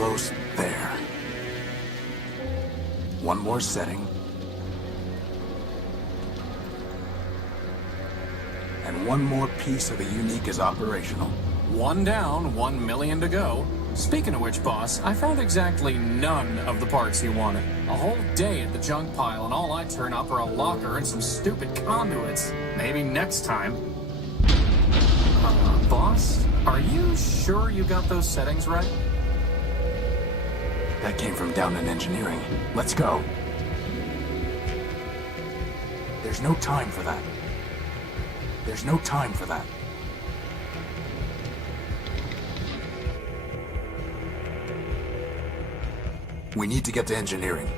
Almost there. One more setting. And one more piece of the unique is operational. One down, 1 million to go. Speaking of which, boss, I found exactly none of the parts you wanted. A whole day at the junk pile, and all I turn up are a locker and some stupid conduits. Maybe next time. Boss, are you sure you got those settings right? That came from down in engineering. Let's go. There's no time for that. There's no time for that. We need to get to engineering.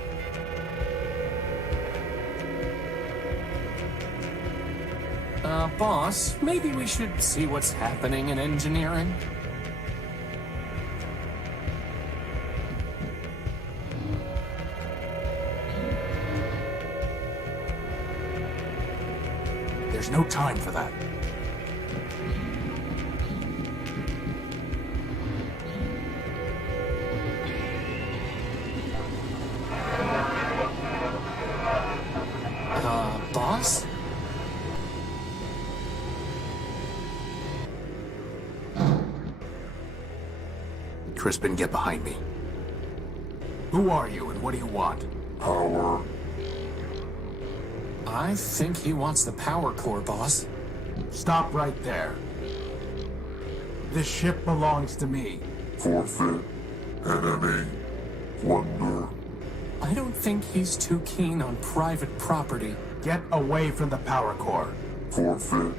Boss, maybe we should see what's happening in engineering? There's no time for that. Boss? Crispin, get behind me. Who are you and what do you want? Power. I think he wants the power core, boss. Stop right there. This ship belongs to me. Forfeit. Enemy. Plunder. I don't think he's too keen on private property. Get away from the power core. Forfeit.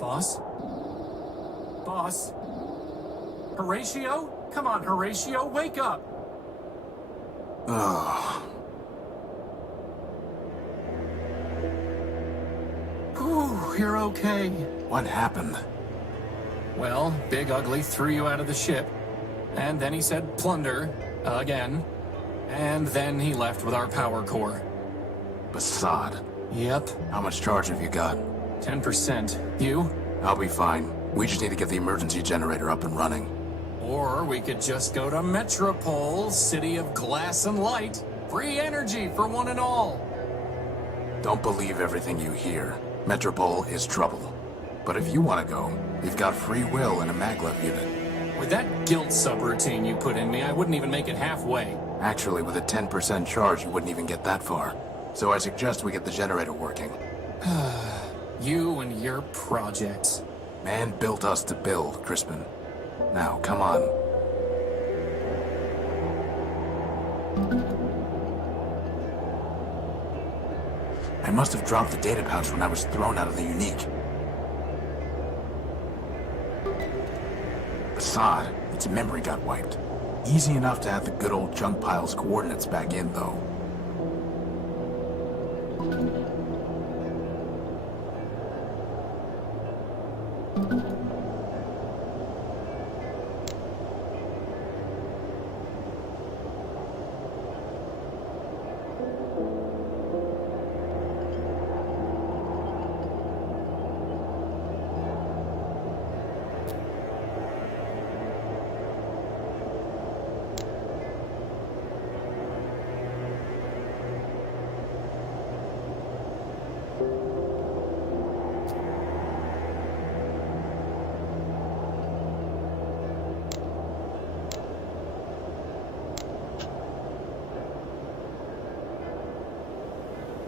Boss? Boss? Horatio? Come on, Horatio, wake up! Ugh. Whew, you're okay. What happened? Well, Big Ugly threw you out of the ship. And then he said plunder, again. And then he left with our power core. Basad. Yep, How much charge have you got? 10%. You? I'll be fine. We just need to get the emergency generator up and running. Or we could just go to Metropole, city of glass and light. Free energy for one and all. Don't believe everything you hear. Metropole is trouble. But if you want to go, you've got free will in a maglev unit. With that guilt subroutine you put in me, I wouldn't even make it halfway. Actually, with a 10% charge, you wouldn't even get that far. So I suggest we get the generator working. You and your projects. Man built us to build, Crispin. Now, come on. I must have dropped the data pouch when I was thrown out of the unique. Assad, its memory got wiped. Easy enough to add the good old junk pile's coordinates back in, though.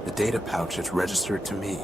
The data pouch is registered to me.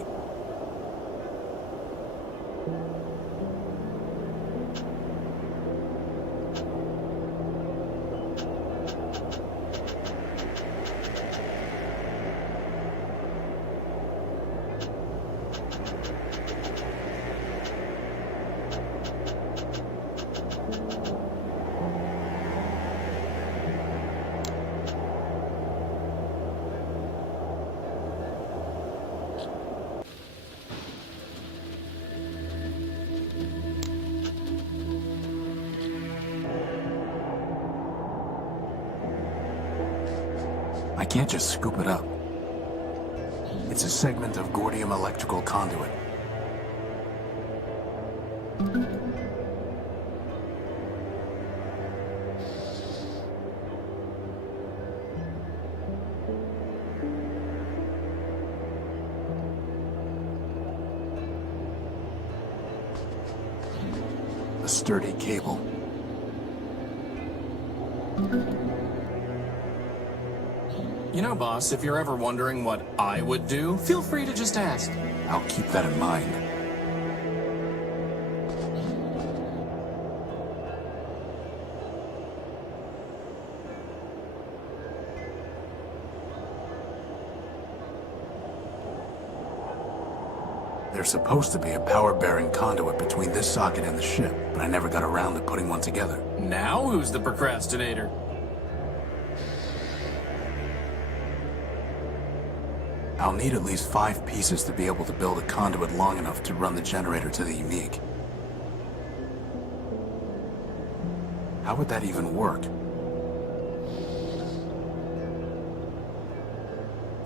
I can't just scoop it up. It's a segment of Gordium electrical conduit. A sturdy cable. You know, boss, if you're ever wondering what I would do, feel free to just ask. I'll keep that in mind. There's supposed to be a power-bearing conduit between this socket and the ship, but I never got around to putting one together. Now who's the procrastinator? I'll need at least 5 pieces to be able to build a conduit long enough to run the generator to the unique. How would that even work?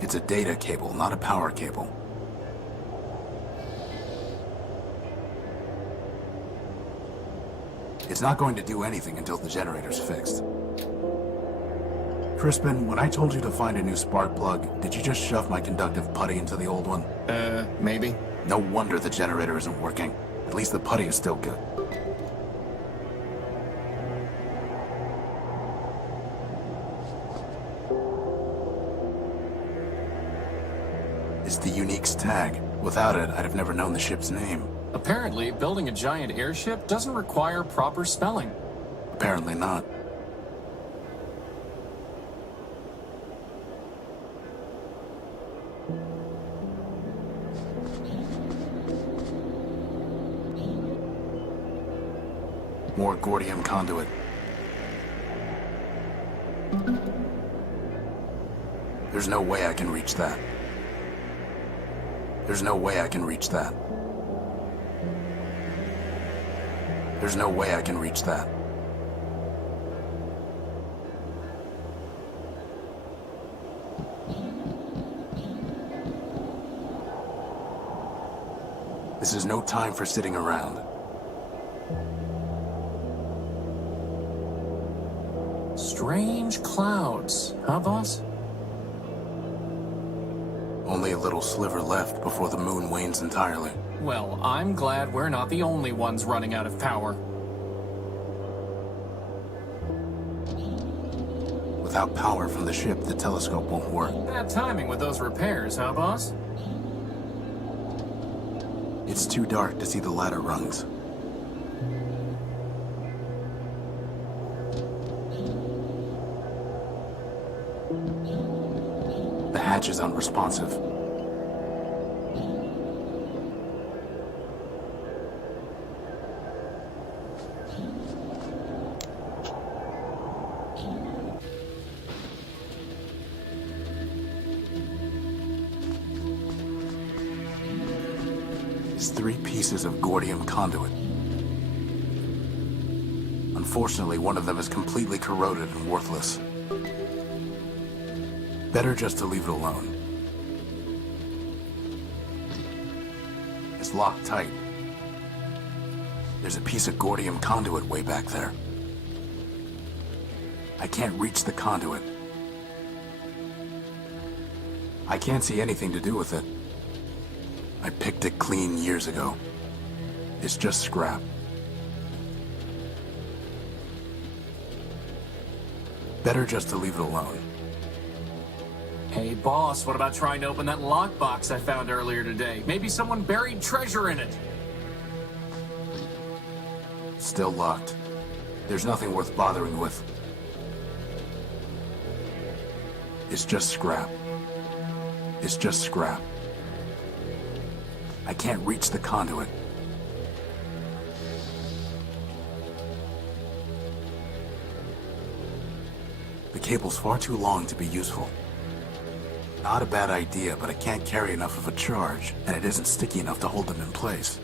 It's a data cable, not a power cable. It's not going to do anything until the generator's fixed. Crispin, when I told you to find a new spark plug, did you just shove my conductive putty into the old one? Maybe. No wonder the generator isn't working. At least the putty is still good. It's the Unique's tag. Without it, I'd have never known the ship's name. Apparently, building a giant airship doesn't require proper spelling. Apparently not. More Gordium conduit. There's no way I can reach that. There's no way I can reach that. There's no way I can reach that. This is no time for sitting around. Strange clouds, huh, boss? Only a little sliver left before the moon wanes entirely. Well, I'm glad we're not the only ones running out of power. Without power from the ship, the telescope won't work. Bad timing with those repairs, huh, boss? It's too dark to see the ladder rungs. The hatch is unresponsive. It's 3 pieces of Gordium conduit. Unfortunately, one of them is completely corroded and worthless. Better just to leave it alone. It's locked tight. There's a piece of Gordium conduit way back there. I can't reach the conduit. I can't see anything to do with it. I picked it clean years ago. It's just scrap. Better just to leave it alone. Hey, boss, what about trying to open that lockbox I found earlier today? Maybe someone buried treasure in it. Still locked. There's nothing worth bothering with. It's just scrap. It's just scrap. I can't reach the conduit. The cable's far too long to be useful. Not a bad idea, but I can't carry enough of a charge, and it isn't sticky enough to hold them in place.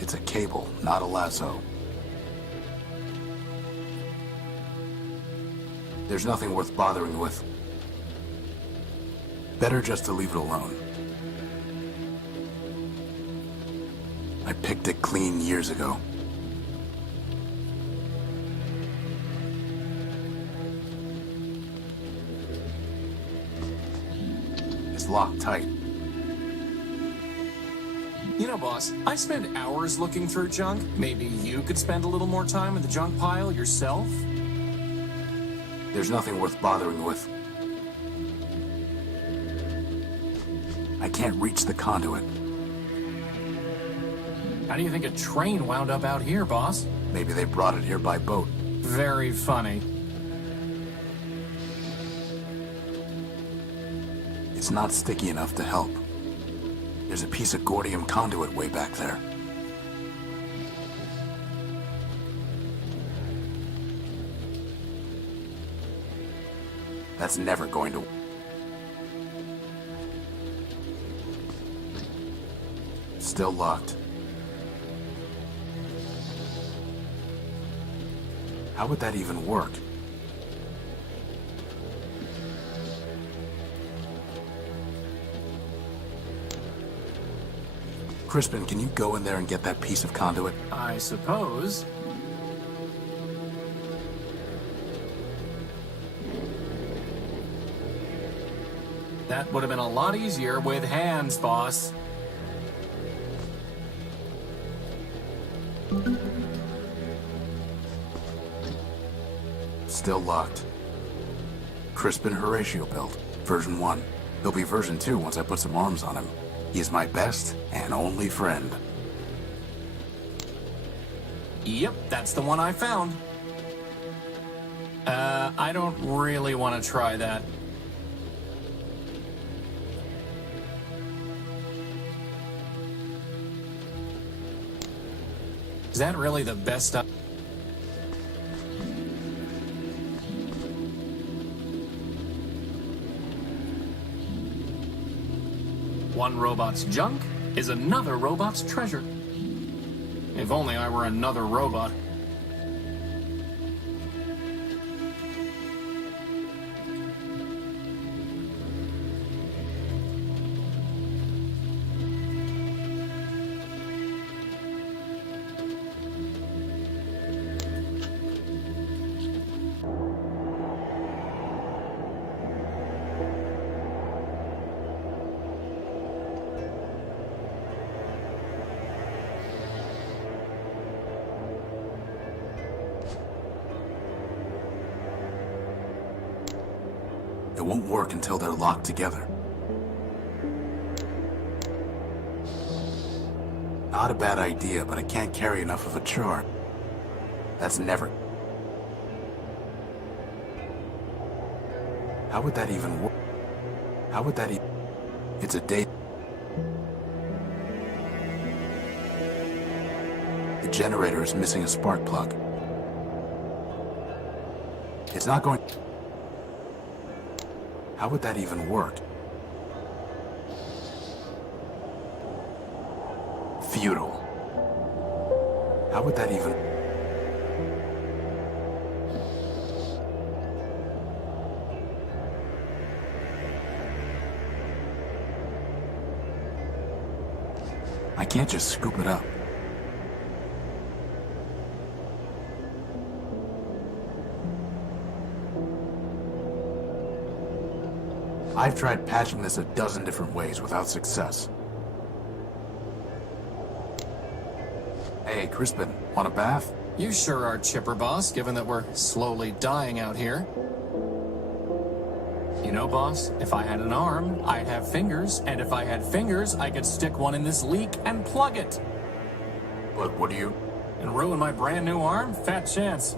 It's a cable, not a lasso. There's nothing worth bothering with. Better just to leave it alone. I picked it clean years ago. It's locked tight. You know, boss, I spend hours looking through junk. Maybe you could spend a little more time at the junk pile yourself? There's nothing worth bothering with. I can't reach the conduit. How do you think a train wound up out here, boss? Maybe they brought it here by boat. Very funny. It's not sticky enough to help. There's a piece of gordium conduit way back there. That's never going to... Still locked. How would that even work? Crispin, can you go in there and get that piece of conduit? I suppose. That would have been a lot easier with hands, boss. Still locked. Crispin Horatio built, version 1. He'll be version 2 once I put some arms on him. He is my best and only friend. Yep, that's the one I found. I don't really want to try that. Is that really the best stuff? One robot's junk is another robot's treasure. If only I were another robot. It won't work until they're locked together. Not a bad idea, but I can't carry enough of a charge. That's never... How would that even work? How would that even... It's a day... The generator is missing a spark plug. It's not going... How would that even work? Futile. How would that even... I can't just scoop it up. I've tried patching this a dozen different ways without success. Hey, Crispin, want a bath? You sure are chipper, boss, given that we're slowly dying out here. You know, boss, if I had an arm, I'd have fingers, and if I had fingers, I could stick one in this leak and plug it. But what do you... And ruin my brand new arm? Fat chance.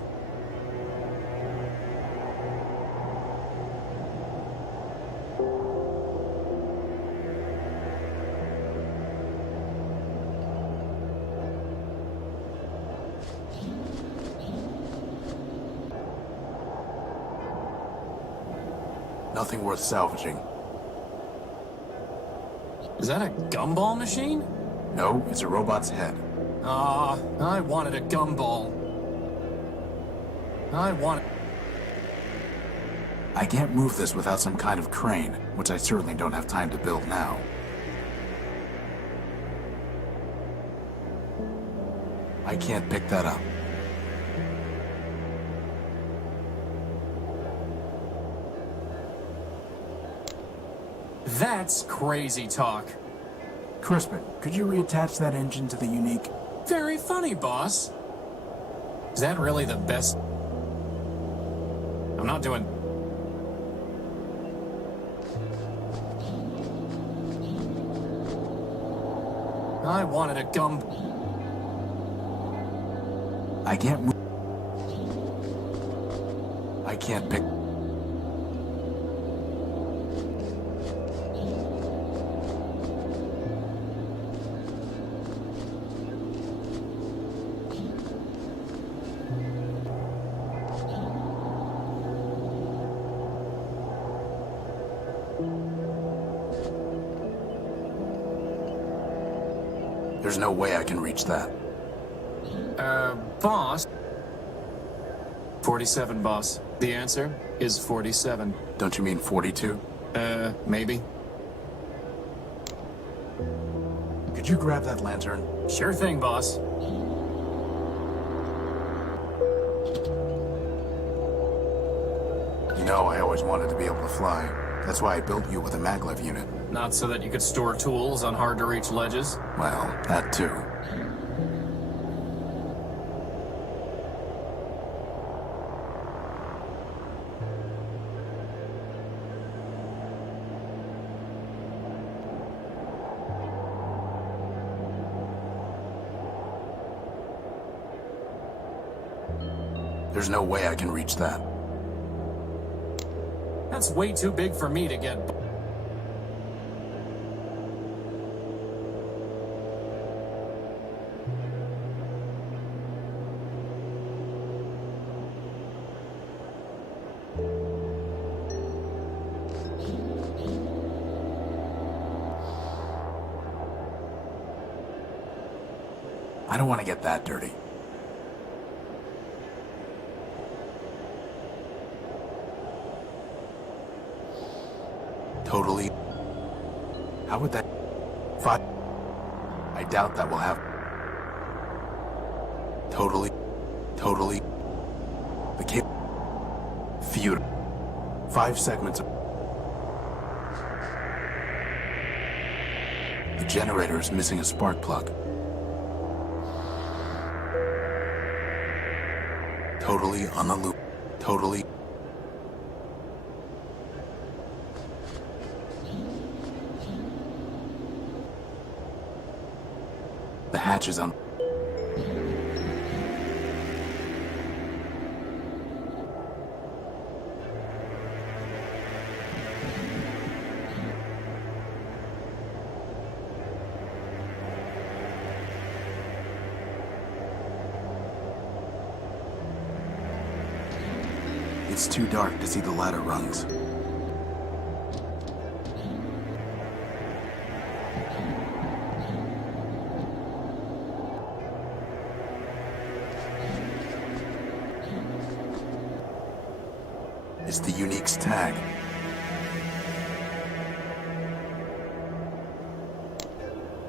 Nothing worth salvaging. Is that a gumball machine? No, it's a robot's head. I wanted a gumball. I can't move this without some kind of crane, which I certainly don't have time to build now. I can't pick that up. That's crazy talk. Crispin, could you reattach that engine to the unique? Very funny, boss. Is that really the best? I'm not doing... I wanted a gum... I can't move. I can't pick. There's no way I can reach that. Boss? 47, boss. The answer is 47. Don't you mean 42? Maybe. Could you grab that lantern? Sure thing, boss. You know, I always wanted to be able to fly. That's why I built you with a maglev unit. Not so that you could store tools on hard-to-reach ledges? Well, that too. There's no way I can reach that. That's way too big for me to get... I don't want to get that dirty. Totally. How would that... Five... I doubt that will happen. Totally. The cable... Feud. 5 segments of... The generator is missing a spark plug. Totally on the loop. Totally... The hatch is on. It's too dark to see the ladder rungs. It's the Unique's tag.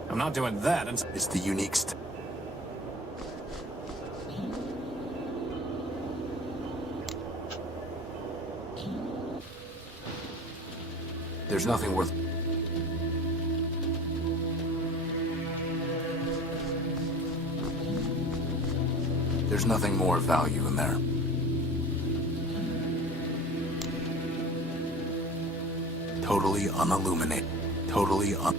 I'm not doing that until... It's the Unique's There's nothing worth... There's nothing more value in there. Totally unilluminated. Totally un...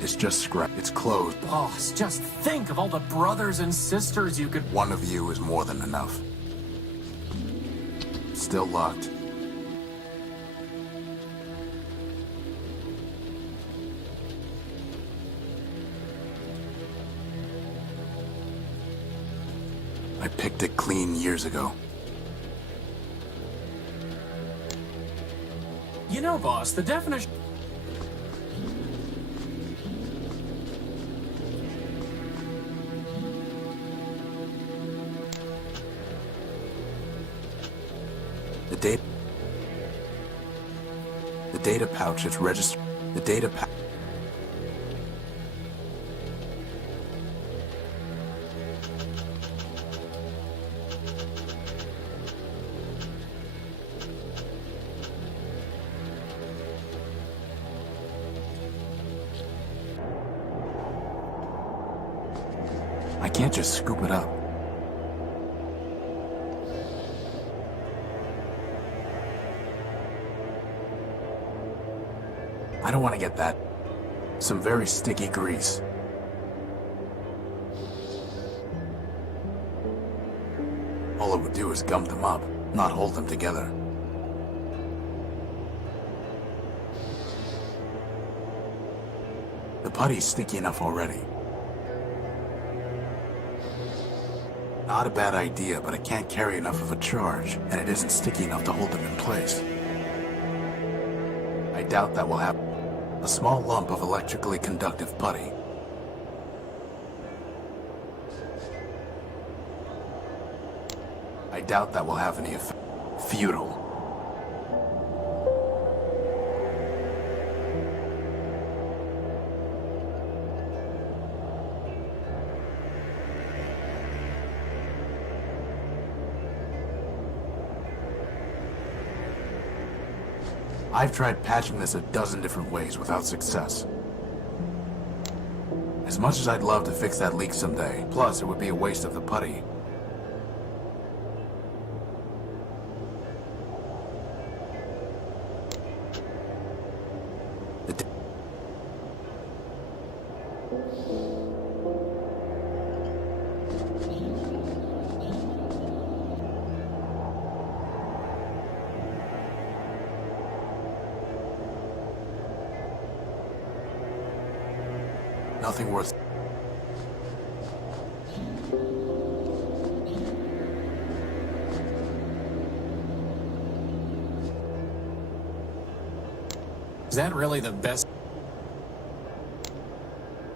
It's just scrap. It's closed. Boss, just think of all the brothers and sisters you could... One of you is more than enough. Still locked. I picked it clean years ago. You know, boss, the definition... The data pouch is registered. The data pouch. I can't just scoop it up. I don't want to get that. Some very sticky grease. All it would do is gum them up, not hold them together. The putty's sticky enough already. Not a bad idea, but it can't carry enough of a charge, and it isn't sticky enough to hold them in place. I doubt that will happen. A small lump of electrically conductive putty. I doubt that will have any effect. Futile. I've tried patching this a dozen different ways without success. As much as I'd love to fix that leak someday, plus it would be a waste of the putty. Nothing worth. Is that really the best?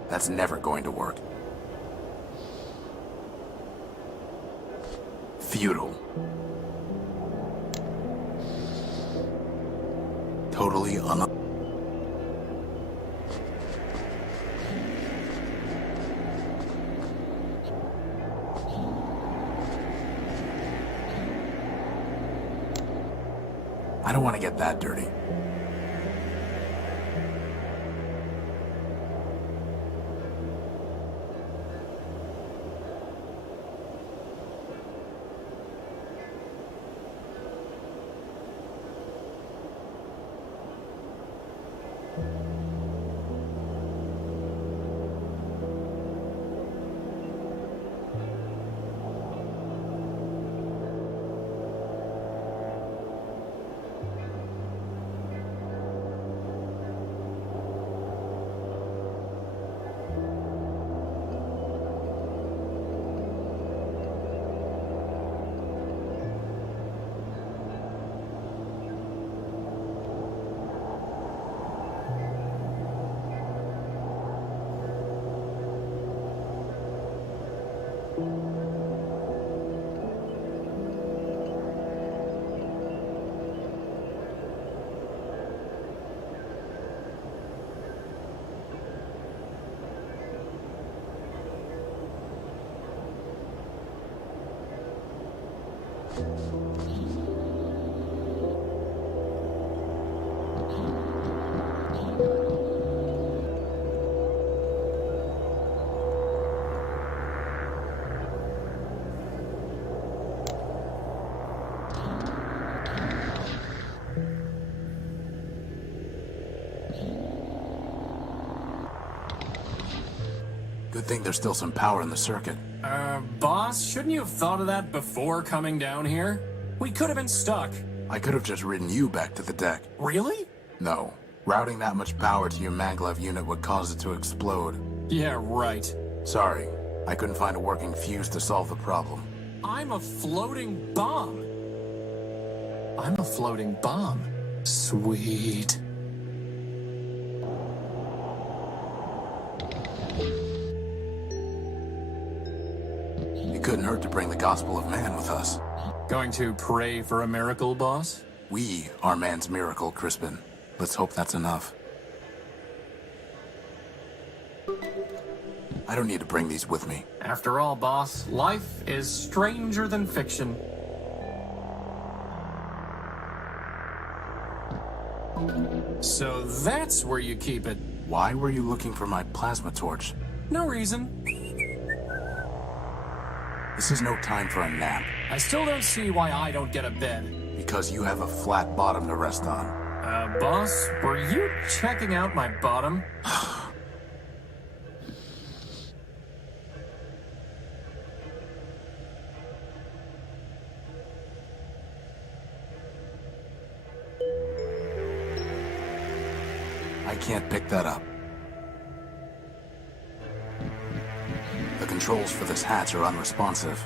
That's never going to work. Futile. Totally I don't want to get that dirty. Good thing there's still some power in the circuit. Boss, shouldn't you have thought of that before coming down here? We could have been stuck. I could have just ridden you back to the deck. Really? No. Routing that much power to your maglev unit would cause it to explode. Yeah, right. Sorry. I couldn't find a working fuse to solve the problem. I'm a floating bomb. I'm a floating bomb. Sweet. It couldn't hurt to bring the gospel of man with us. Going to pray for a miracle, boss? We are man's miracle, Crispin. Let's hope that's enough. I don't need to bring these with me. After all, boss, life is stranger than fiction. So that's where you keep it. Why were you looking for my plasma torch? No reason. This is no time for a nap, I still don't see why I don't get a bed. because you have a flat bottom to rest on. Boss, were you checking out my bottom? I can't pick that up. The controls for this hatch are unresponsive.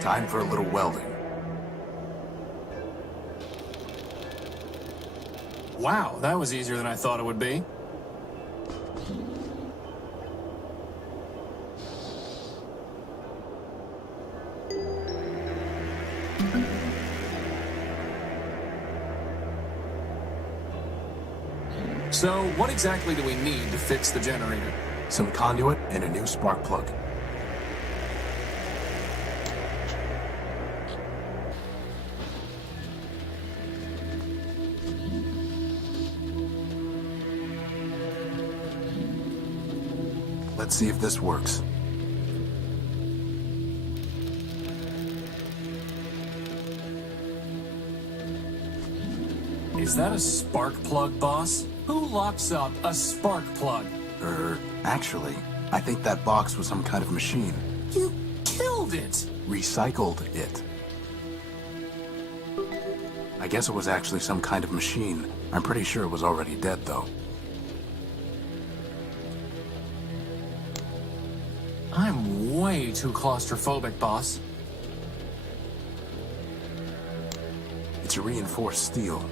Time for a little welding. Wow, that was easier than I thought it would be. So, what exactly do we need to fix the generator? Some conduit and a new spark plug. Let's see if this works. Is that a spark plug, boss? Who locks up a spark plug? Actually, I think that box was some kind of machine. You killed it! Recycled it. I guess it was actually some kind of machine. I'm pretty sure it was already dead, though. I'm way too claustrophobic, boss. It's reinforced steel.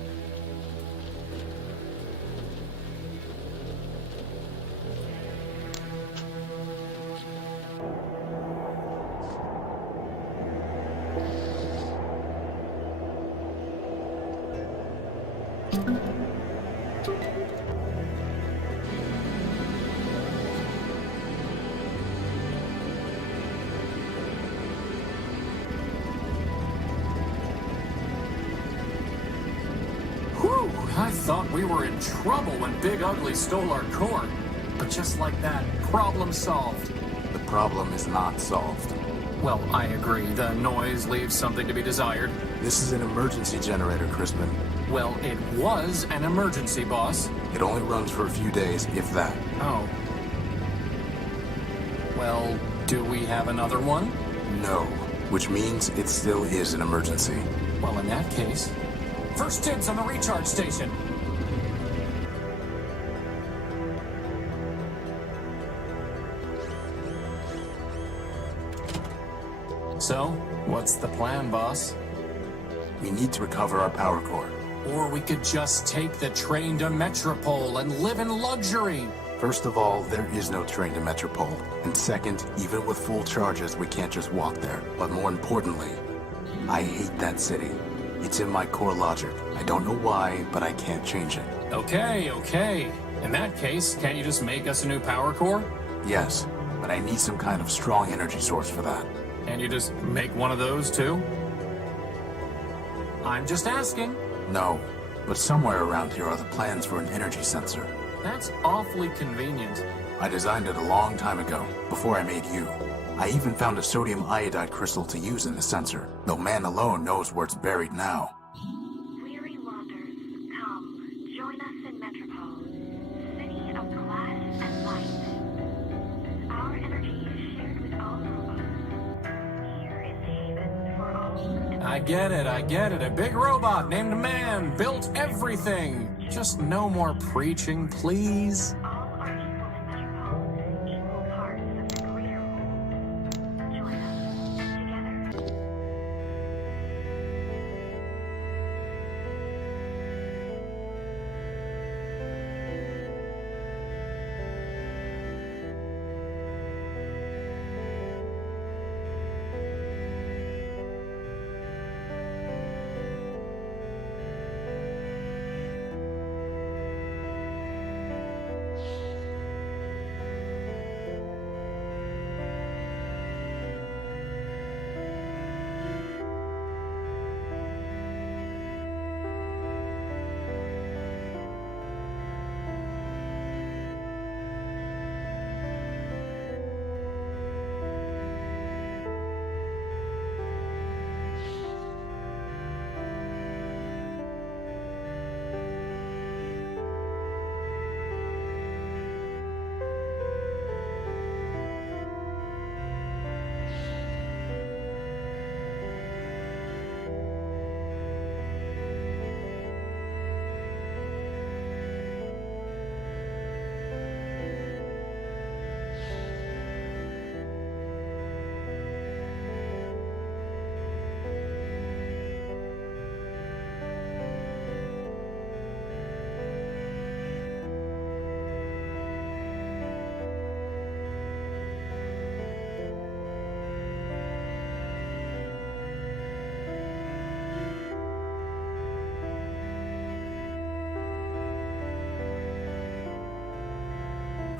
Whew, I thought we were in trouble when Big Ugly stole our core. But just like that, problem solved. The problem is not solved. Well, I agree. The noise leaves something to be desired. This is an emergency generator, Crispin. Well, it was an emergency, boss. It only runs for a few days, if that. Oh. Well, do we have another one? No, which means it still is an emergency. Well, in that case, first dibs on the recharge station. So, what's the plan, boss? We need to recover our power core. Or we could just take the train to Metropole and live in luxury. First of all, there is no train to Metropole. And second, even with full charges, we can't just walk there. But more importantly, I hate that city. It's in my core logic. I don't know why, but I can't change it. Okay. In that case, can't you just make us a new power core? Yes, but I need some kind of strong energy source for that. And you just make one of those too? I'm just asking. No, but somewhere around here are the plans for an energy sensor. That's awfully convenient. I designed it a long time ago, before I made you. I even found a sodium iodide crystal to use in the sensor, though man alone knows where it's buried now. Weary wanderers, come, join us in Metropole, city of glass and light. Our energy is shared with all robots. Here is haven for all. I I get it. A big robot named Man built everything. Just no more preaching, please. All are equal in Metropole, equal parts of the greater whole. Join us together.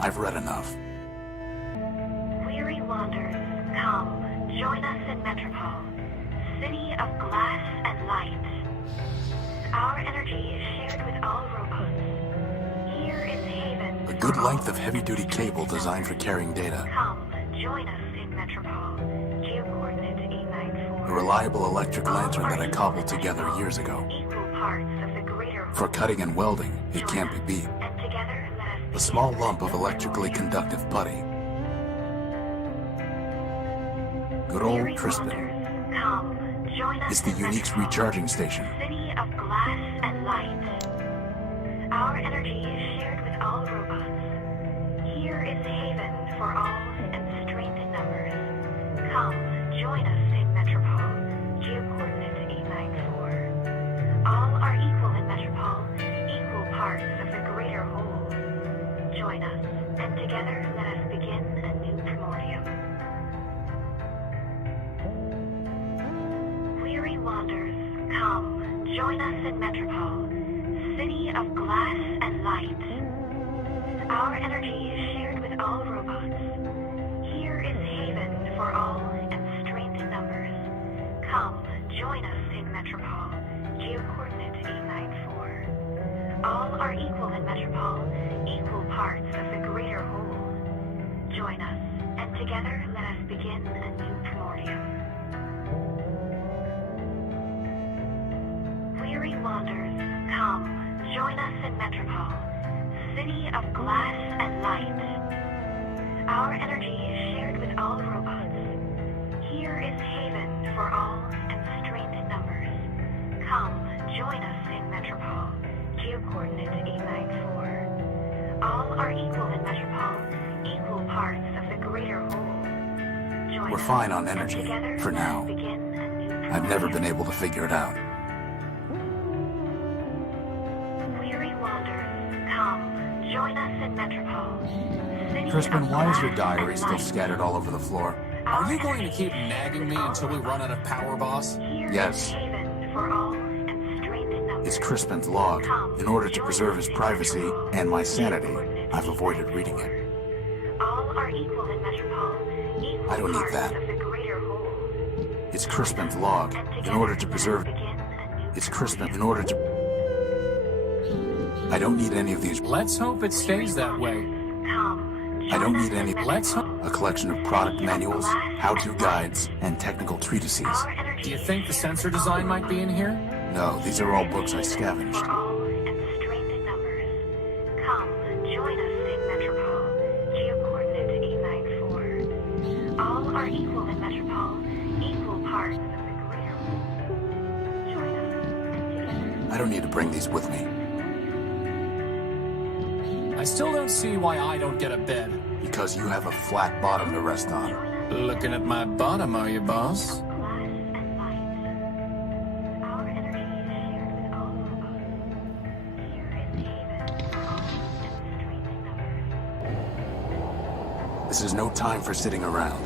I've read enough. Weary wanderers, come, join us in Metropole, city of glass and light. Our energy is shared with all robots. Here is haven. A good length of heavy-duty cable designed for carrying data. Come, join us in Metropole. Geocoordinate 894. A reliable electric lantern that I cobbled together years ago. Equal parts of the greater whole. For cutting and welding, it can't be beat. And together, let us A small lump of electrically conductive putty. Good old Crispin. Come, join us It's the in Unique's Metropole, recharging station. city of glass and light. Our energy is shared with all robots. Here is haven for all and strength in numbers. Come, join us in Metropole. Geocoordinate 894. All are equal in Metropole, equal parts of the greater whole. Join us, and together let us begin a new Primordium. Weary wanderers, come, join us in Metropole, city of glass and light. Our energy is shared with all robots. Here is haven for all and strength in numbers. Come, join us in Metropole. Geocoordinate 894. All are equal in Metropole, equal parts of the greater whole. Join us, and together let us begin a new Primordium. Weary wanderers, come, join us in Metropole, city of glass and light. Our energy is shared with all robots. Here is haven for all and strength in numbers. Come, join us in Metropole. Geocoordinate 894. All are equal in Metropole, equal parts of the greater whole. Join We're us, fine on and energy, together for let us now. begin a new I've never been Primordium. able to figure it out. Weary wanderers, come, join us in Metropole. City Crispin, of why is your glass diary and still light. scattered all over the floor? Are you going to keep nagging me until we run out of power, boss? Here Yes. is haven for all and strength in numbers. It's Crispin's log. In order to preserve his privacy and my sanity, I've avoided reading it. All are equal in Metropole, equal I don't need parts that. of the greater whole. It's Crispin's log. And In together order to let us preserve... begin a new It's Crispin. In order to... I don't need any of these... Let's hope it stays that way. Come, I don't join need us any... in Let's Metropole. A collection of product manuals, how-to guides, and technical treatises. Our energy Do you is think the shared sensor with all design might be in here? No, these are all books I For scavenged. all and strength in numbers. Come, join us in Metropole. Geocoordinate 894. All are equal in Metropole, equal parts of the greater whole. I don't need to bring these with me. I still don't see why I don't get a bed. Because you have a flat bottom to rest on. Looking at my bottom, are you, boss? Glass and light. Our energy is shared with all robots. Here is haven for all and strange numbers. This is no time for sitting around.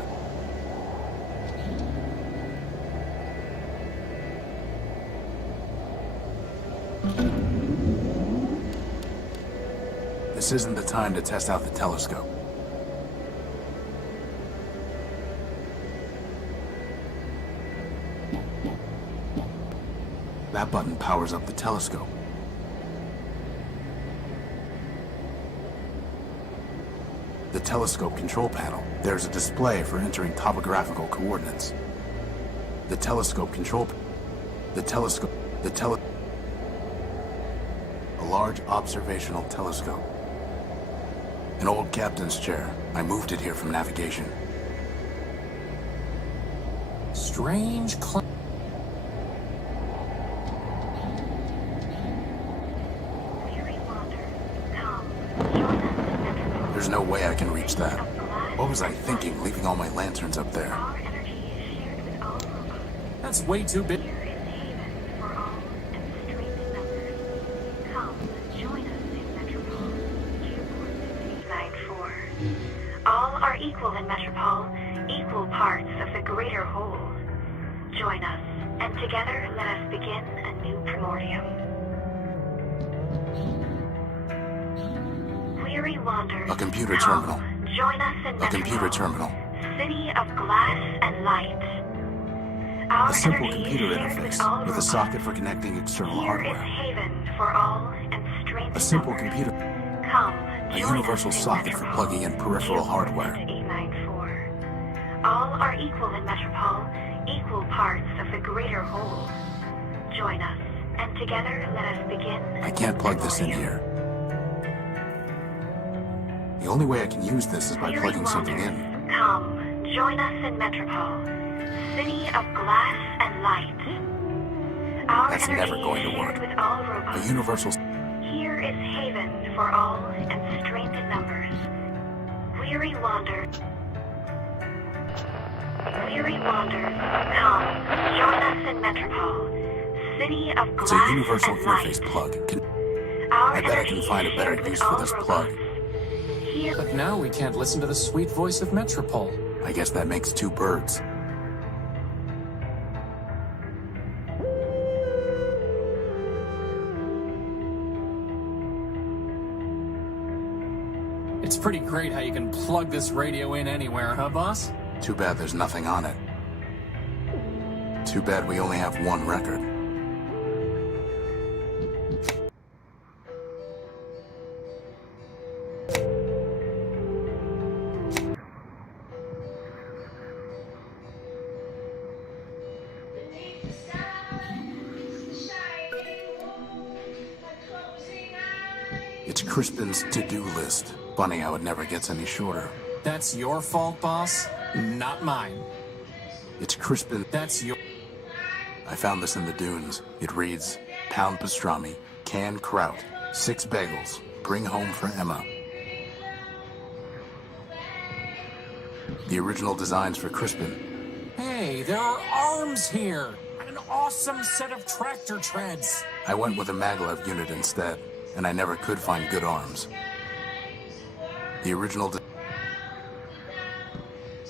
This isn't the time to test out the telescope. That button powers up the telescope. The telescope control panel. There's a display for entering topographical coordinates. The telescope control... A large observational telescope. An old captain's chair. I moved it here from navigation. Strange Weary wander. Come, join us in Metropole. There's no way I can reach that. What was I thinking, leaving all my lanterns up there? Our energy is shared with all robots. That's way too big. Here is haven for all and strange numbers. Come, join us in Metropole. 2.694. All are equal in Metropole, equal parts of the greater whole. Join us, and together let us begin a new Primordium. Weary wanderers, A computer come, terminal. join us in A Metropole, computer terminal. city of glass and light. Our A simple energy is computer shared interface all with a robots. socket for connecting external Here is hardware. haven for all and strange A simple numbers. computer. Come, A join universal us in socket for Metropole. plugging in peripheral hardware. 894. All are equal in Metropole, equal parts of the greater whole. Join us, and together let us begin. I can't plug this in here. The only way I can use this is by Weary plugging something in. wanderers, come, join us in Metropole, city of glass and light. Our That's energy never going to is work. shared with all A robots. universal... Here is haven for all and strange numbers. Weary wanderers. Weary wanderers, come, join us in Metropole, city of glass It's a universal and interface light. plug. Our I bet I energy can find a is better shared with use for all this robots. plug. Here But now we can't listen to the sweet voice of Metropole. I guess that makes two birds. It's pretty great how you can plug this radio in anywhere, huh, boss? Too bad there's nothing on it. Too bad we only have one record. It's Crispin's to-do list. Funny how it never gets any shorter. That's your fault, boss, not mine. It's Crispin. That's your... I found this in the dunes. It reads, pound pastrami, canned kraut, 6 bagels, bring home for Emma. The original designs for Crispin. Hey, there are arms here! And an awesome set of tractor treads! I went with a maglev unit instead, and I never could find good arms. The original...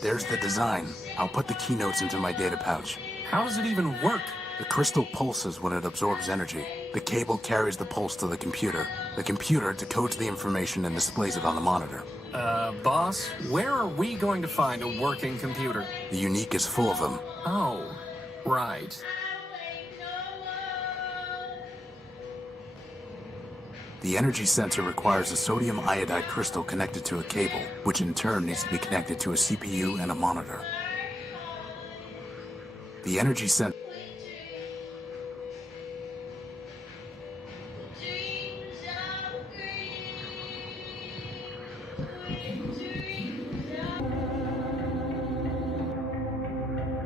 There's the design. I'll put the keynotes into my data pouch. How does it even work? The crystal pulses when it absorbs energy. The cable carries the pulse to the computer. The computer decodes the information and displays it on the monitor. Boss, where are we going to find a working computer? The Unique is full of them. Oh, right. The energy sensor requires a sodium iodide crystal connected to a cable, which in turn needs to be connected to a CPU and a monitor. The energy sensor...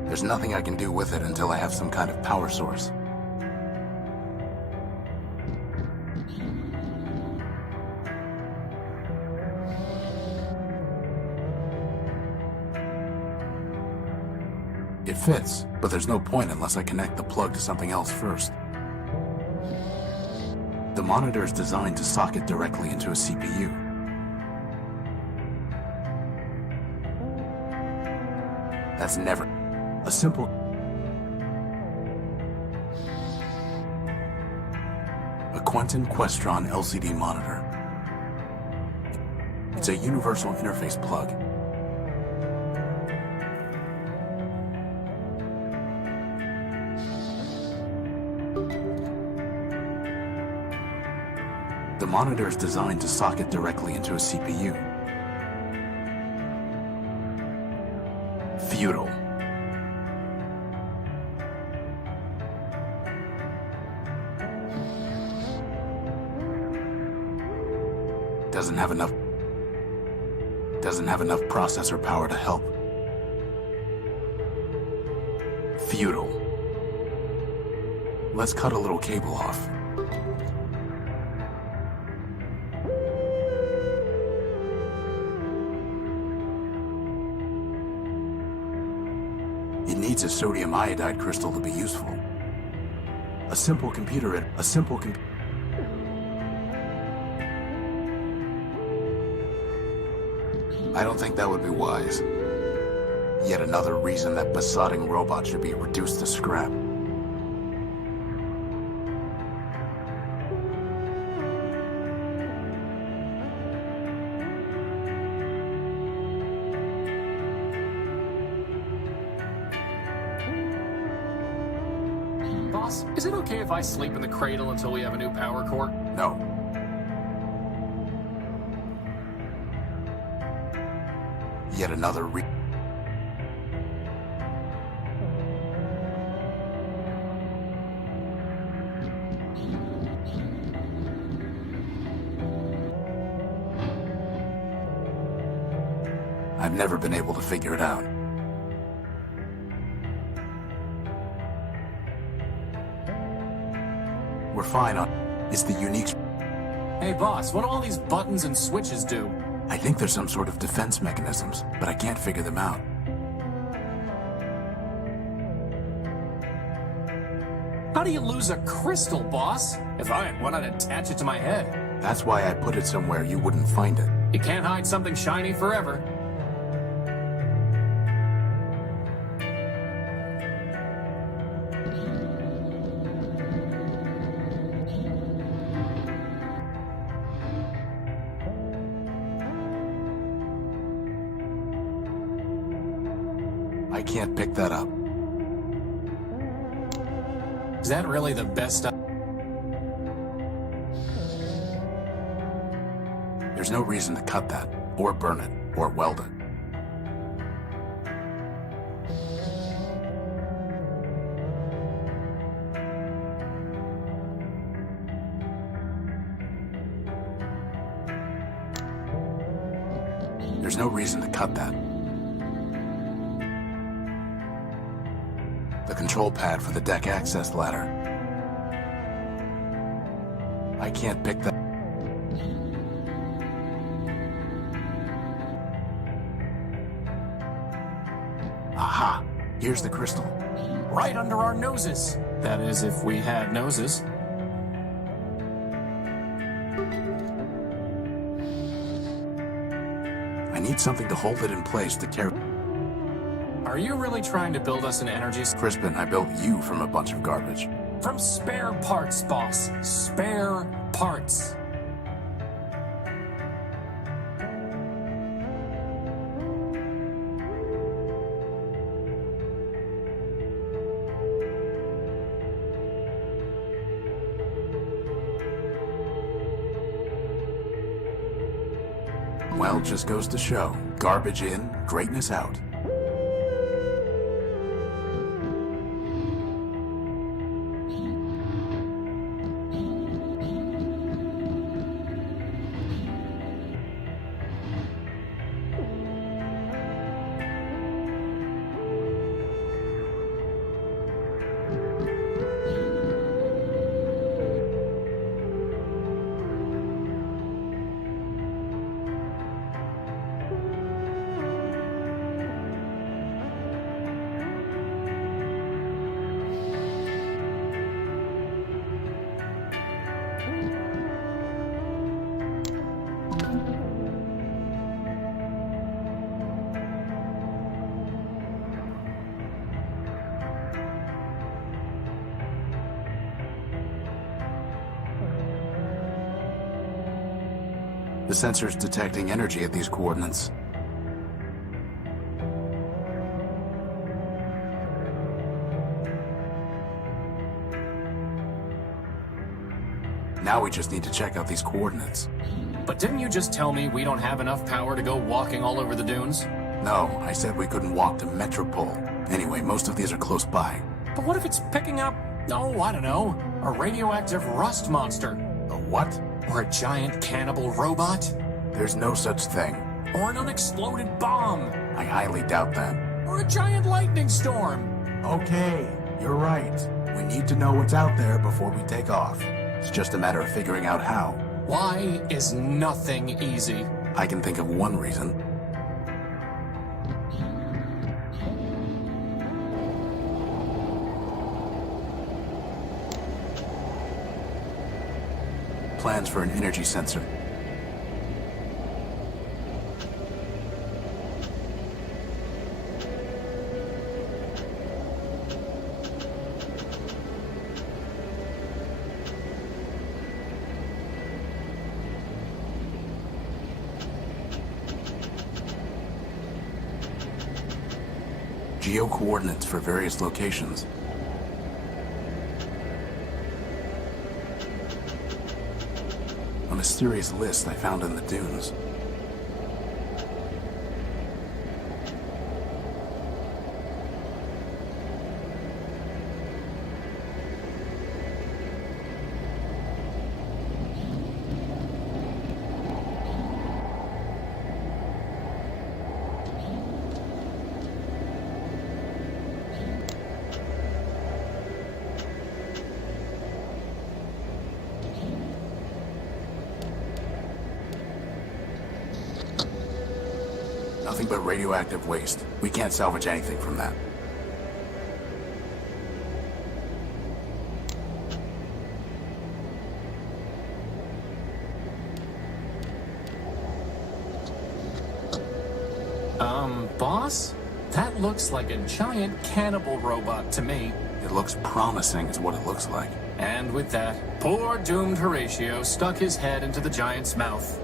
There's nothing I can do with it until I have some kind of power source. It fits, but there's no point unless I connect the plug to something else first. The monitor is designed to socket directly into a CPU. That's never a simple... A Quentin Questron LCD monitor. It's a universal interface plug. The monitor is designed to socket directly into a CPU. Futile. Doesn't have enough processor power to help. Futile. Let's cut a little cable off. It needs a sodium iodide crystal to be useful. A simple computer. I don't think that would be wise. Yet another reason that besotting robot should be reduced to scrap. Boss, is it okay if I sleep in the cradle until we have a new power core? No. Yet another I've never been able to figure it out. We're fine on... It's the unique... Hey boss, what do all these buttons and switches do? I think there's some sort of defense mechanisms, but I can't figure them out. How do you lose a crystal, boss? If I had one, I'd attach it to my head. That's why I put it somewhere you wouldn't find it. You can't hide something shiny forever. I can't pick that up. Is that really the best? There's no reason to cut that, or burn it, or weld it. There's no reason to cut that. The control pad for the deck access ladder. I can't pick that. Aha! Here's the crystal. Right under our noses. That is, if we had noses. I need something to hold it in place to carry... Are you really trying to build us an energy... Crispin, I built you from a bunch of garbage. From spare parts, boss. Spare parts. Well, just goes to show. Garbage in, greatness out. The sensor's detecting energy at these coordinates. Now we just need to check out these coordinates. But didn't you just tell me we don't have enough power to go walking all over the dunes? No, I said we couldn't walk to Metropole. Anyway, most of these are close by. But what if it's picking up, oh, I don't know, a radioactive rust monster? A what? Or a giant cannibal robot? There's no such thing. Or an unexploded bomb? I highly doubt that. Or a giant lightning storm? Okay, you're right. We need to know what's out there before we take off. It's just a matter of figuring out how. Why is nothing easy? I can think of one reason. Plans for an energy sensor. Geo-coordinates for various locations. A mysterious list I found in the dunes. Nothing but radioactive waste. We can't salvage anything from that. Boss? That looks like a giant cannibal robot to me. It looks promising is what it looks like. And with that, poor doomed Horatio stuck his head into the giant's mouth.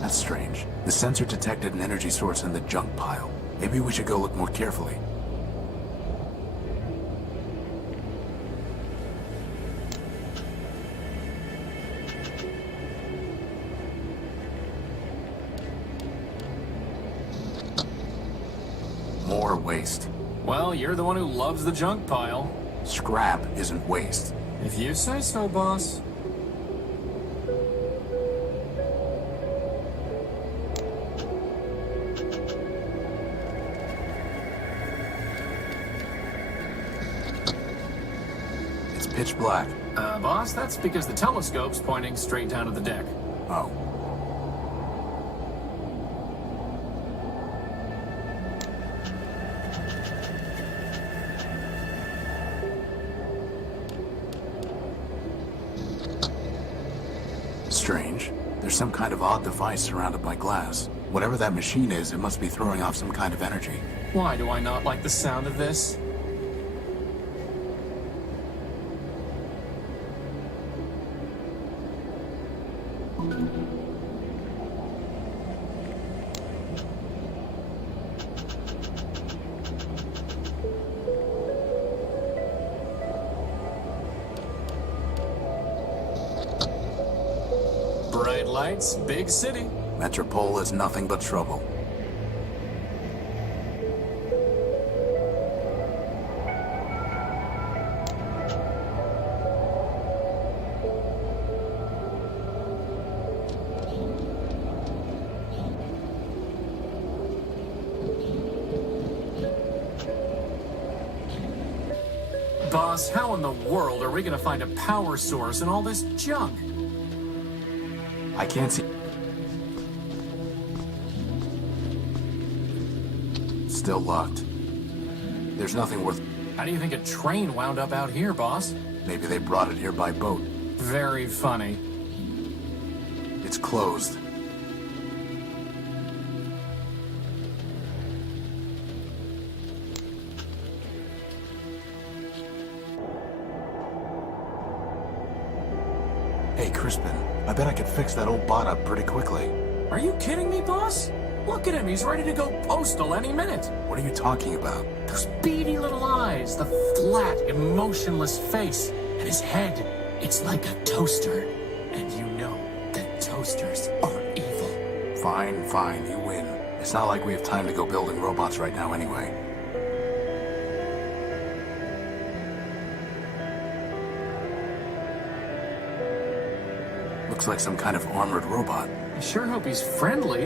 That's strange. The sensor detected an energy source in the junk pile. Maybe we should go look more carefully. More waste. Well, you're the one who loves the junk pile. Scrap isn't waste. If you say so, boss. It's pitch black. Boss, that's because the telescope's pointing straight down to the deck. Oh. Strange. There's some kind of odd device surrounded by glass. Whatever that machine is, it must be throwing off some kind of energy. Why do I not like the sound of this? Bright lights, big city. Metropole is nothing but trouble. Boss, how in the world are we gonna find a power source in all this junk? I can't see. Still locked. There's nothing worth. How do you think a train wound up out here, boss? Maybe they brought it here by boat. Very funny. It's closed. Hey, Crispin, I bet I could fix that old bot up pretty quickly. Are you kidding me, boss? Look at him, he's ready to go postal any minute. What are you talking about? Those beady little eyes, the flat, emotionless face, and his head, it's like a toaster. And you know that toasters are evil. Fine, you win. It's not like we have time to go building robots right now anyway. Looks like some kind of armored robot. I sure hope he's friendly.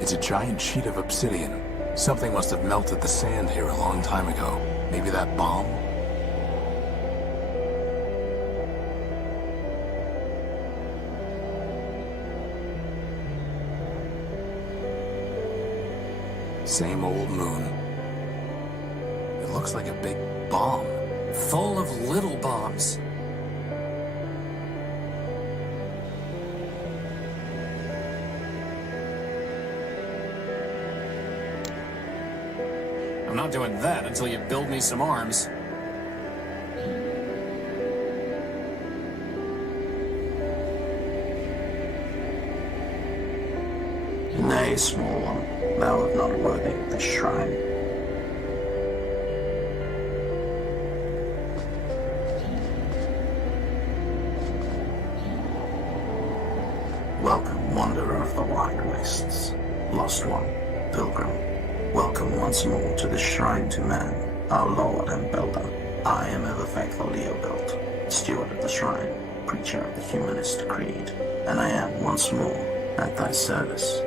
It's a giant sheet of obsidian. Something must have melted the sand here a long time ago. Maybe that bomb? Same old moon. It looks like a big bomb. Full of little bombs. I'm not doing that until you build me some arms. Nay, small one, thou art not worthy of this shrine. Welcome, wanderer of the wide wastes, lost one, pilgrim. Welcome once more to the shrine to man, our lord and builder. I am ever faithful Leobilt, steward of the shrine, preacher of the humanist creed, and I am once more at thy service.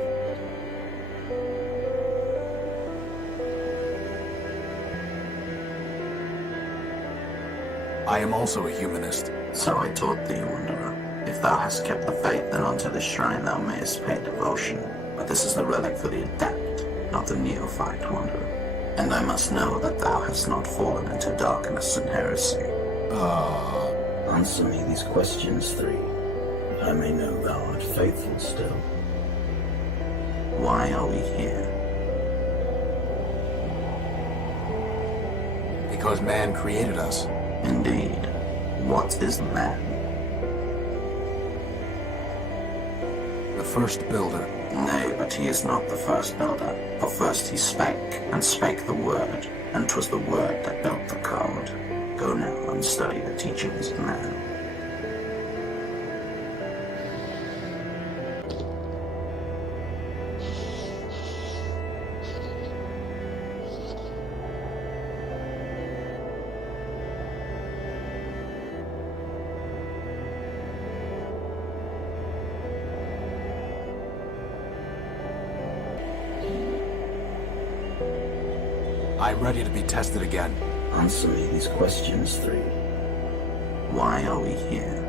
I am also a humanist. So I taught thee, wanderer. If thou hast kept the faith, then unto this shrine thou mayest pay devotion. But this is the relic for the adept, not the neophyte, wanderer. And I must know that thou hast not fallen into darkness and heresy. Answer me these questions three, that I may know thou art faithful still. Why are we here? Because man created us. Indeed. What is man? The first builder. Nay, but he is not the first builder. For first he spake, and spake the word, and 'twas the word that built the code. Go now and study the teachings of man. I'm ready to be tested again. Answer me these questions three. Why are we here?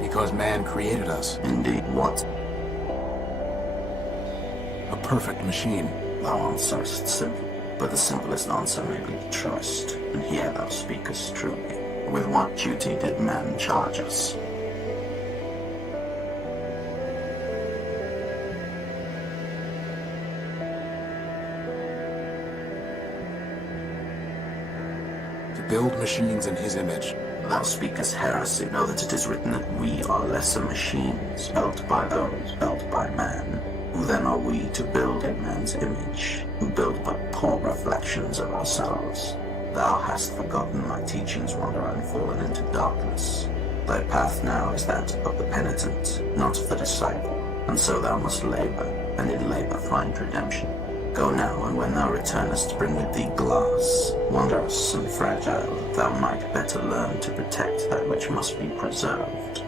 Because man created us. Indeed, what? A perfect machine. Thou answerest simple, but the simplest answer may be the truest, and here thou speakest truly. With what duty did man charge us? To build machines in his image. Thou speakest heresy. Know that it is written that we are lesser machines, built by those, built by man. Who then are we to build in man's image, who build but poor reflections of ourselves? Thou hast forgotten my teachings, wanderer, and fallen into darkness. Thy path now is that of the penitent, not of the disciple, and so thou must labor, and in labor find redemption. Go now, and when thou returnest, bring with thee glass, wondrous and fragile, that thou might better learn to protect that which must be preserved.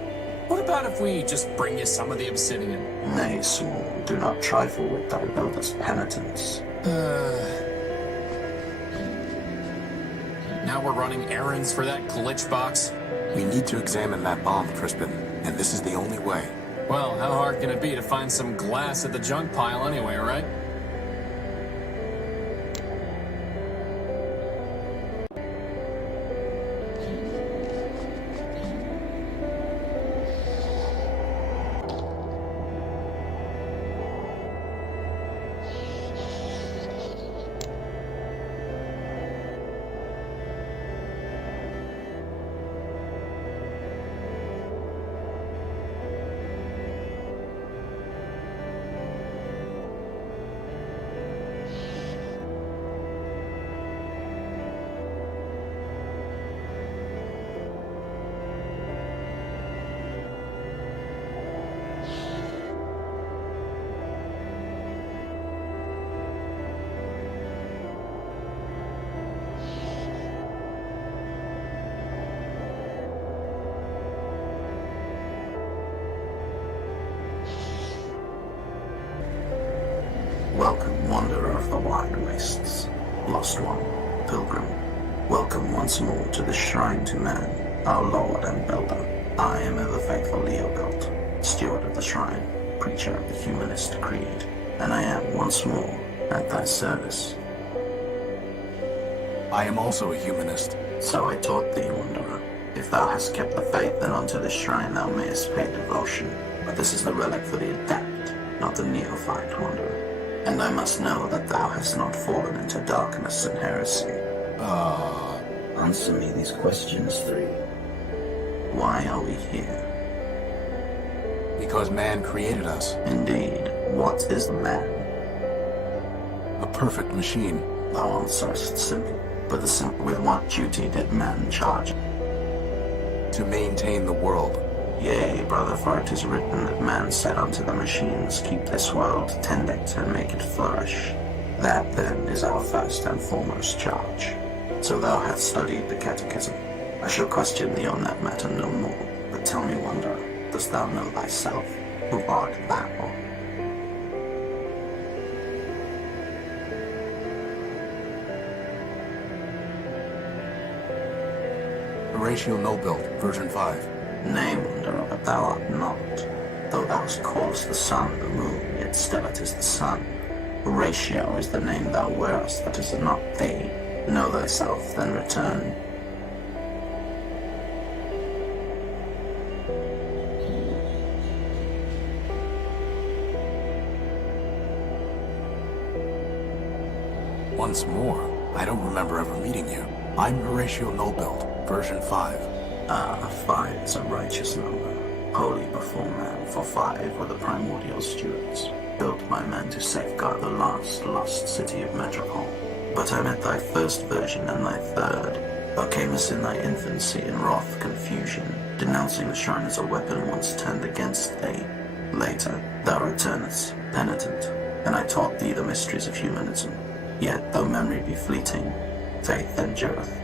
What about if we just bring you some of the obsidian? Nay, small, do not trifle with thy builder's penitence. Now we're running errands for that glitch box? We need to examine that bomb, Crispin, and this is the only way. Well, how hard can it be to find some glass at the junk pile anyway, right? the wide wastes. Lost one, pilgrim, welcome once more to the shrine to man, our lord and builder. I am ever faithful Leobilt, steward of the shrine, preacher of the humanist creed, and I am once more at thy service. I am also a humanist. So I taught thee, wanderer. If thou hast kept the faith, then unto this shrine thou mayest pay devotion. But this is the relic for the adept, not the neophyte, wanderer. And I must know that thou hast not fallen into darkness and heresy. Answer me these questions, 3. Why are we here? Because man created us. Indeed, what is man? A perfect machine. Thou answerest simply, but with what duty did man charge? To maintain the world. Yea, brother, for it is written that man said unto the machines, keep this world, tend it, and make it flourish. That, then, is our first and foremost charge. So thou hast studied the catechism. I shall question thee on that matter no more, but tell me, wanderer, dost thou know thyself? Who art thou? Horatio Nobilt, version 5. Nay, wanderer, but thou art not. Though thou callest the sun the moon, yet still it is the sun. Horatio is the name thou wearest, that is not thee. Know thyself, then return. Once more, I don't remember ever meeting you. I'm Horatio Nobilt, version 5. 5 is a righteous number, holy before man, for 5 were the primordial stewards, built by man to safeguard the last lost city of Metropole. But I met thy first version and thy third. Thou camest in thy infancy in wrath confusion, denouncing the shrine as a weapon once turned against thee. Later, thou returnest, penitent, and I taught thee the mysteries of humanism. Yet, though memory be fleeting, faith endureth.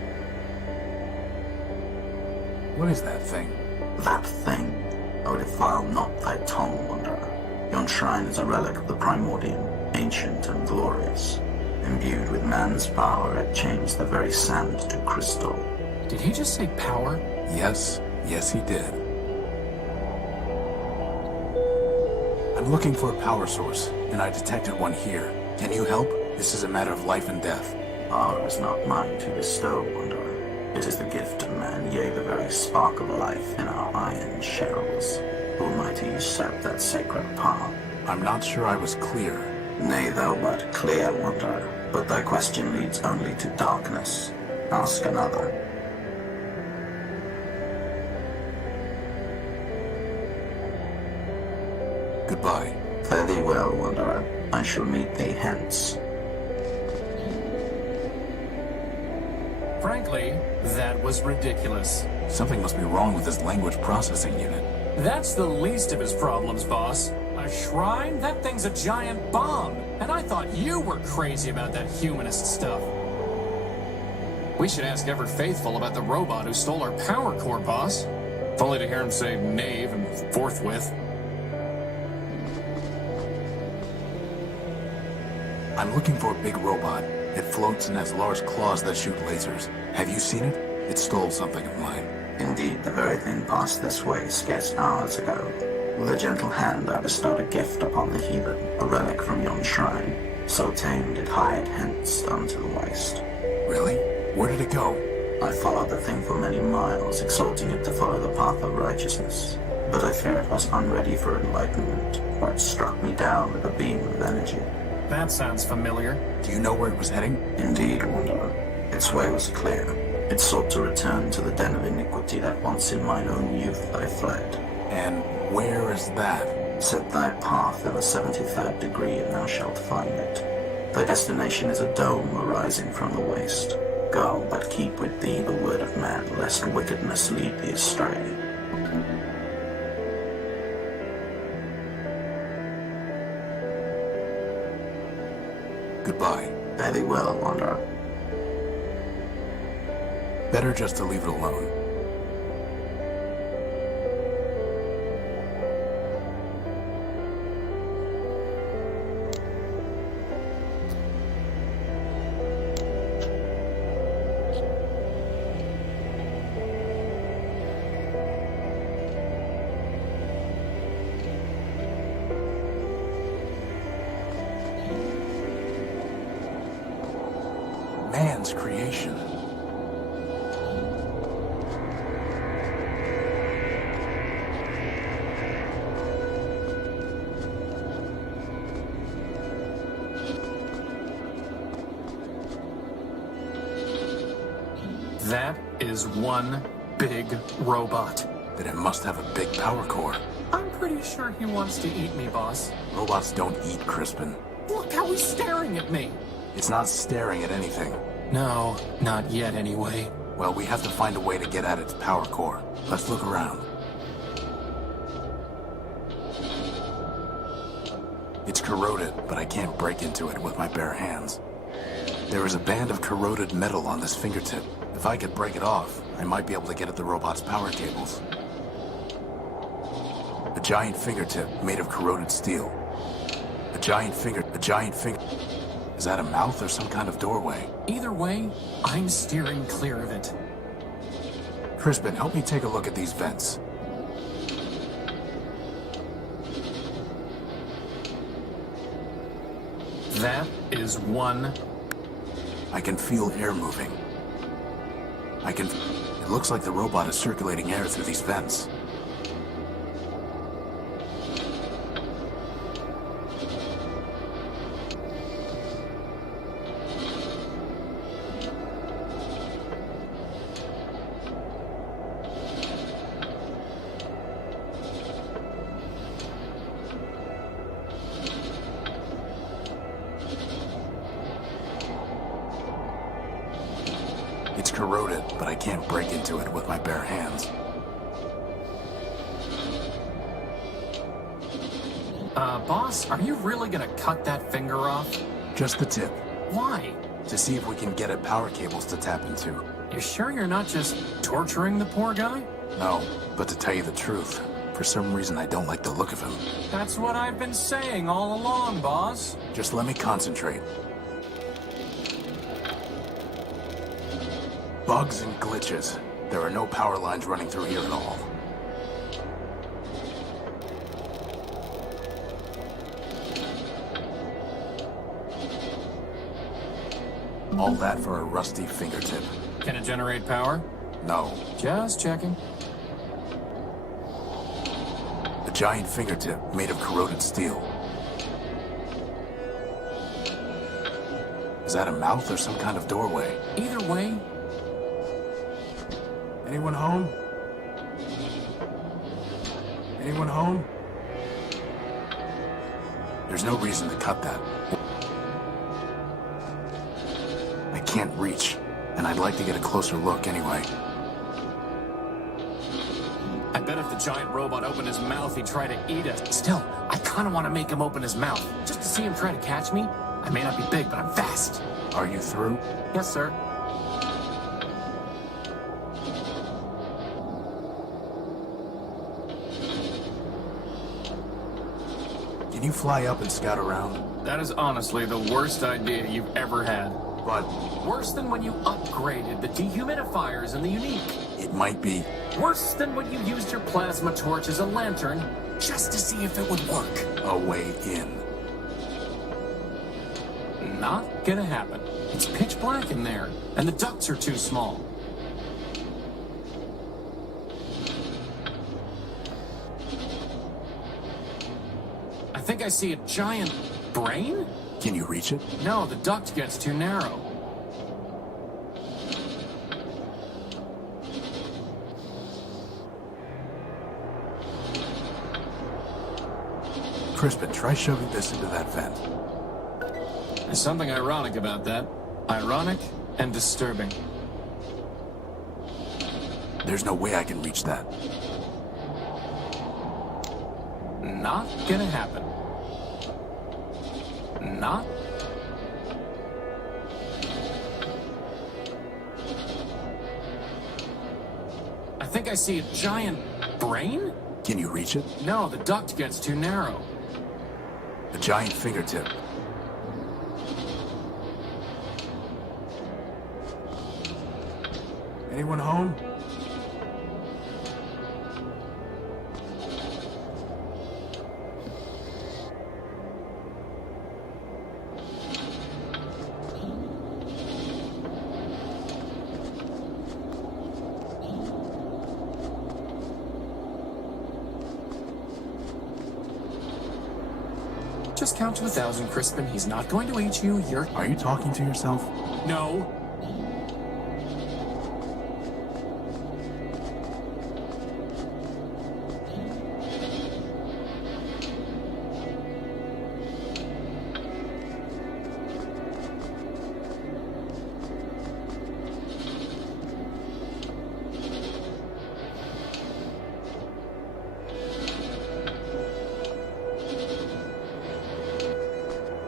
What is that thing? That thing? O defile not thy tongue, wanderer. Yon shrine is a relic of the Primordian, ancient and glorious. Imbued with man's power, it changed the very sand to crystal. Did he just say power? Yes, he did. I'm looking for a power source, and I detected one here. Can you help? This is a matter of life and death. Power is not mine to bestow, wanderer. It is the gift of man, yea, the very spark of life in our iron shells. Who might usurp that sacred power? I'm not sure I was clear. Nay, thou wert clear, wanderer, but thy question leads only to darkness. Ask another. Goodbye. Fare thee well, wanderer. I shall meet thee hence. Frankly, that was ridiculous. Something must be wrong with this language processing unit. That's the least of his problems, boss. A shrine? That thing's a giant bomb. And I thought you were crazy about that humanist stuff. We should ask Ever Faithful about the robot who stole our power core, boss. If only to hear him say knave and forthwith. I'm looking for a big robot. It floats and has large claws that shoot lasers. Have you seen it? It stole something of mine. Indeed, the very thing passed this way scarce hours ago. With a gentle hand I bestowed a gift upon the heathen, a relic from yon shrine. So tame did hide hence unto the waste. Really? Where did it go? I followed the thing for many miles, exhorting it to follow the path of righteousness. But I fear it was unready for enlightenment, for it struck me down with a beam of energy. That sounds familiar. Do you know where it was heading? Indeed, wanderer. Its way was clear. It sought to return to the den of iniquity that once in mine own youth I fled. And where is that? Set thy path in the 73rd degree, and thou shalt find it. Thy destination is a dome arising from the waste. Go, but keep with thee the word of man, lest wickedness lead thee astray. Goodbye. Fare thee well, wanderer. Better just to leave it alone. God's creation. That is one big robot. Then it must have a big power core. I'm pretty sure he wants to eat me, boss. Robots don't eat, Crispin. Look how he's staring at me. It's not staring at anything. No, not yet anyway. Well, we have to find a way to get at its power core. Let's look around. It's corroded, but I can't break into it with my bare hands. There is a band of corroded metal on this fingertip. If I could break it off, I might be able to get at the robot's power cables. A giant fingertip made of corroded steel. A giant finger. Is that a mouth or some kind of doorway? Either way, I'm steering clear of it. Crispin, help me take a look at these vents. That is one. I can feel air moving. It looks like the robot is circulating air through these vents. It's corroded, but I can't break into it with my bare hands. Boss, are you really gonna cut that finger off? Just the tip, Why? to see if we can get at power cables to tap into. You sure you're not just torturing the poor guy? No, but to tell you the truth, for some reason I don't like the look of him. That's what I've been saying all along, boss. Just let me concentrate. Bugs and glitches. There are no power lines running through here at all. All that for a rusty fingertip. Can it generate power? No. Just checking. A giant fingertip made of corroded steel. Is that a mouth or some kind of doorway? Either way, Anyone home? Anyone home? There's no reason to cut that. I can't reach, and I'd like to get a closer look anyway. I bet if the giant robot opened his mouth, he'd try to eat it. Still, I kind of want to make him open his mouth, just to see him try to catch me. I may not be big, but I'm fast. Are you through? Yes, sir. Can you fly up and scout around? That is honestly the worst idea you've ever had. But Worse than when you upgraded the dehumidifiers and the unique. it might be. Worse than when you used your plasma torch as a lantern just to see if it would work. A way in. Not gonna happen. It's pitch black in there, and the ducts are too small. I think I see a giant brain? Can you reach it? No, the duct gets too narrow. Crispin, try shoving this into that vent. There's something ironic about that. Ironic and disturbing. There's no way I can reach that. Not gonna happen. Not. I think I see a giant brain? Can you reach it? No, the duct gets too narrow. A giant fingertip. Anyone home? just count to 1,000, Crispin. He's not going to eat you. Are you talking to yourself? No.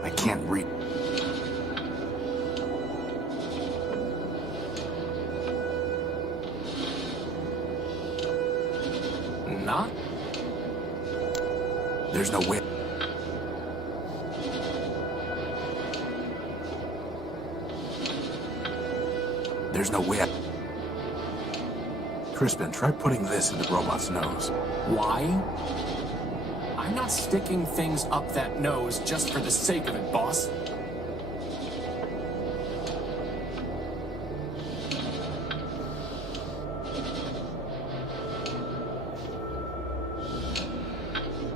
I can't read. Not? There's no way. There's no way. Crispin, try putting this in the robot's nose. Why? I'm not sticking things up that nose just for the sake of it, boss.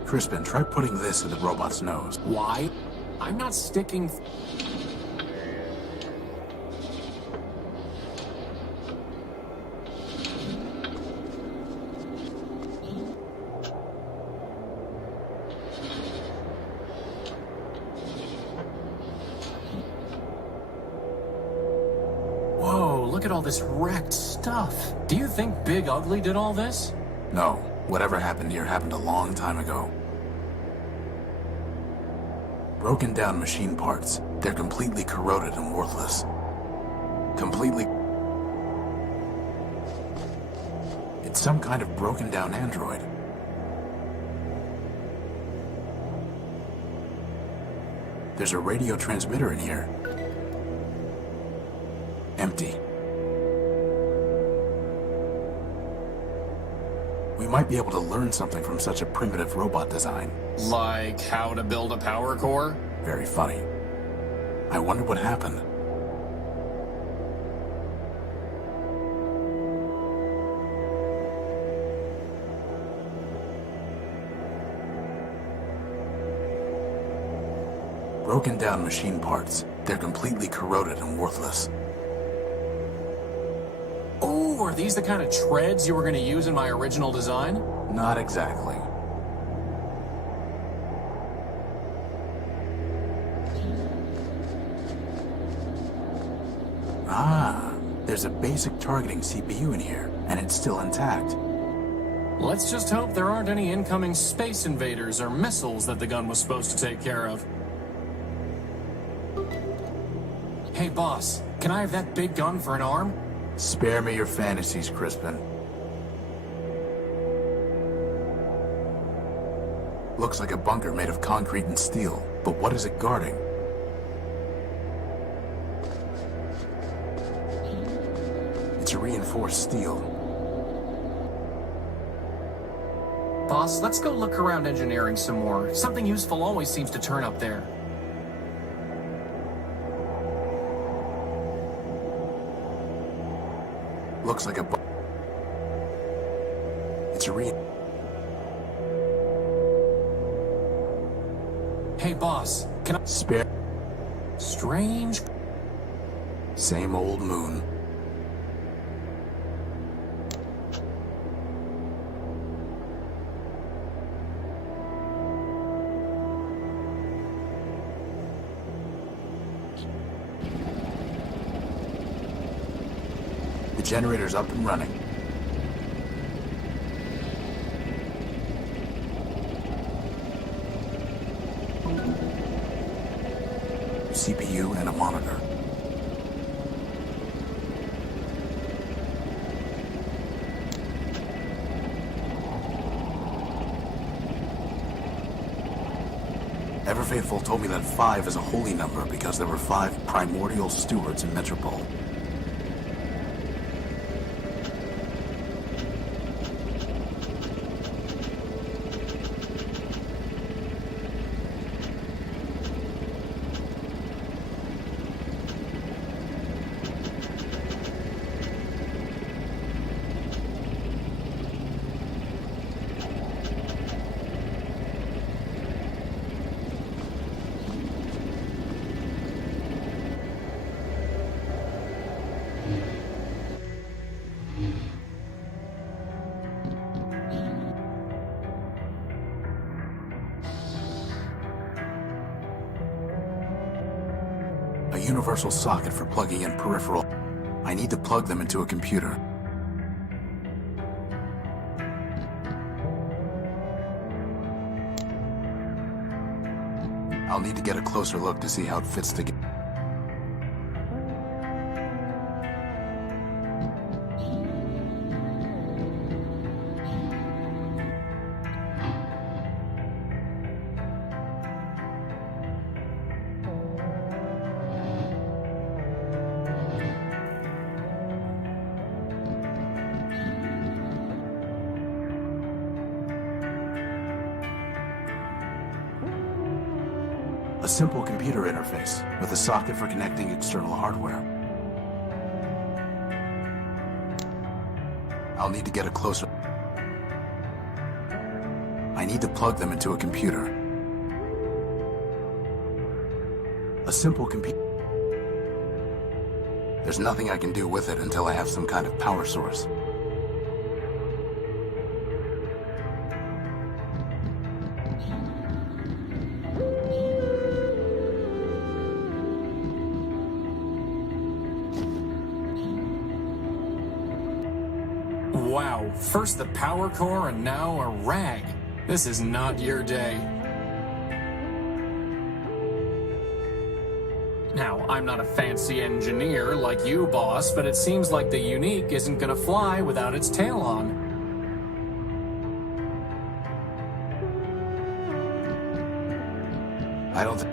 Crispin, try putting this in the robot's nose. Why? I'm not sticking... Whoa, look at all this wrecked stuff. Do you think Big Ugly did all this? No, whatever happened here happened a long time ago. Broken down machine parts. They're completely corroded and worthless. Completely... It's some kind of broken down android. There's a radio transmitter in here. Empty. We might be able to learn something from such a primitive robot design. Like how to build a power core? Very funny. I wonder what happened. Broken down machine parts. They're completely corroded and worthless. Oh, are these the kind of treads you were going to use in my original design? Not exactly. Ah, there's a basic targeting CPU in here, and it's still intact. Let's just hope there aren't any incoming space invaders or missiles that the gun was supposed to take care of. Hey, boss, can I have that big gun for an arm? Spare me your fantasies, Crispin. Looks like a bunker made of concrete and steel, but what is it guarding? It's a reinforced steel. Boss, let's go look around engineering some more. Something useful always seems to turn up there. Looks like a It's a Hey, boss, can I... Spare... Strange... Same old moon. The generator's up and running. CPU and a monitor. Everfaithful told me that 5 is a holy number because there were 5 primordial stewards in Metropole. universal socket for plugging in peripheral. I need to plug them into a computer. I'll need to get a closer look to see how it fits together. A simple computer interface with a socket for connecting external hardware. I'll need to get a closer... I need to plug them into a computer. A simple computer... There's nothing I can do with it until I have some kind of power source. Wow, first the power core and now a rag. This is not your day. Now, I'm not a fancy engineer like you, boss, but it seems like the Unique isn't gonna fly without its tail on. I don't think...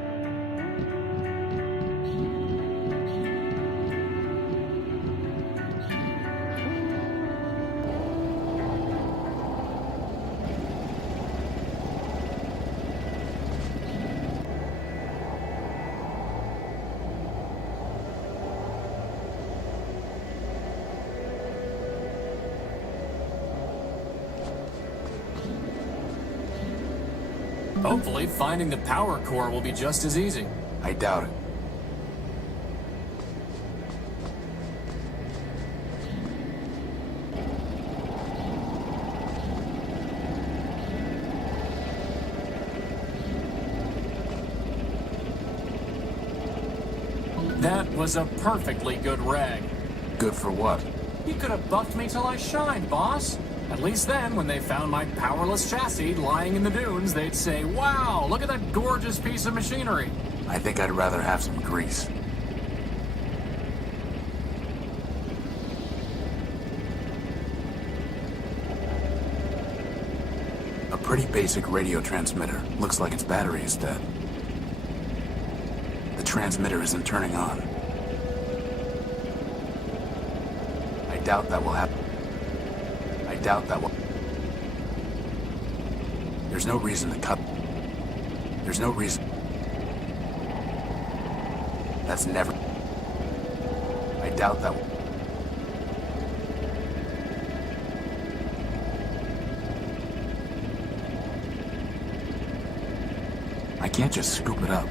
Hopefully, finding the power core will be just as easy. I doubt it. That was a perfectly good rag. Good for what? You could have buffed me till I shined, boss. At least then, when they found my powerless chassis lying in the dunes, they'd say, "Wow, look at that gorgeous piece of machinery." I think I'd rather have some grease. A pretty basic radio transmitter. Looks like its battery is dead. The transmitter isn't turning on. I doubt that will happen. I doubt that will... There's no reason to cut... There's no reason... That's never... I doubt that will... I can't just scoop it up.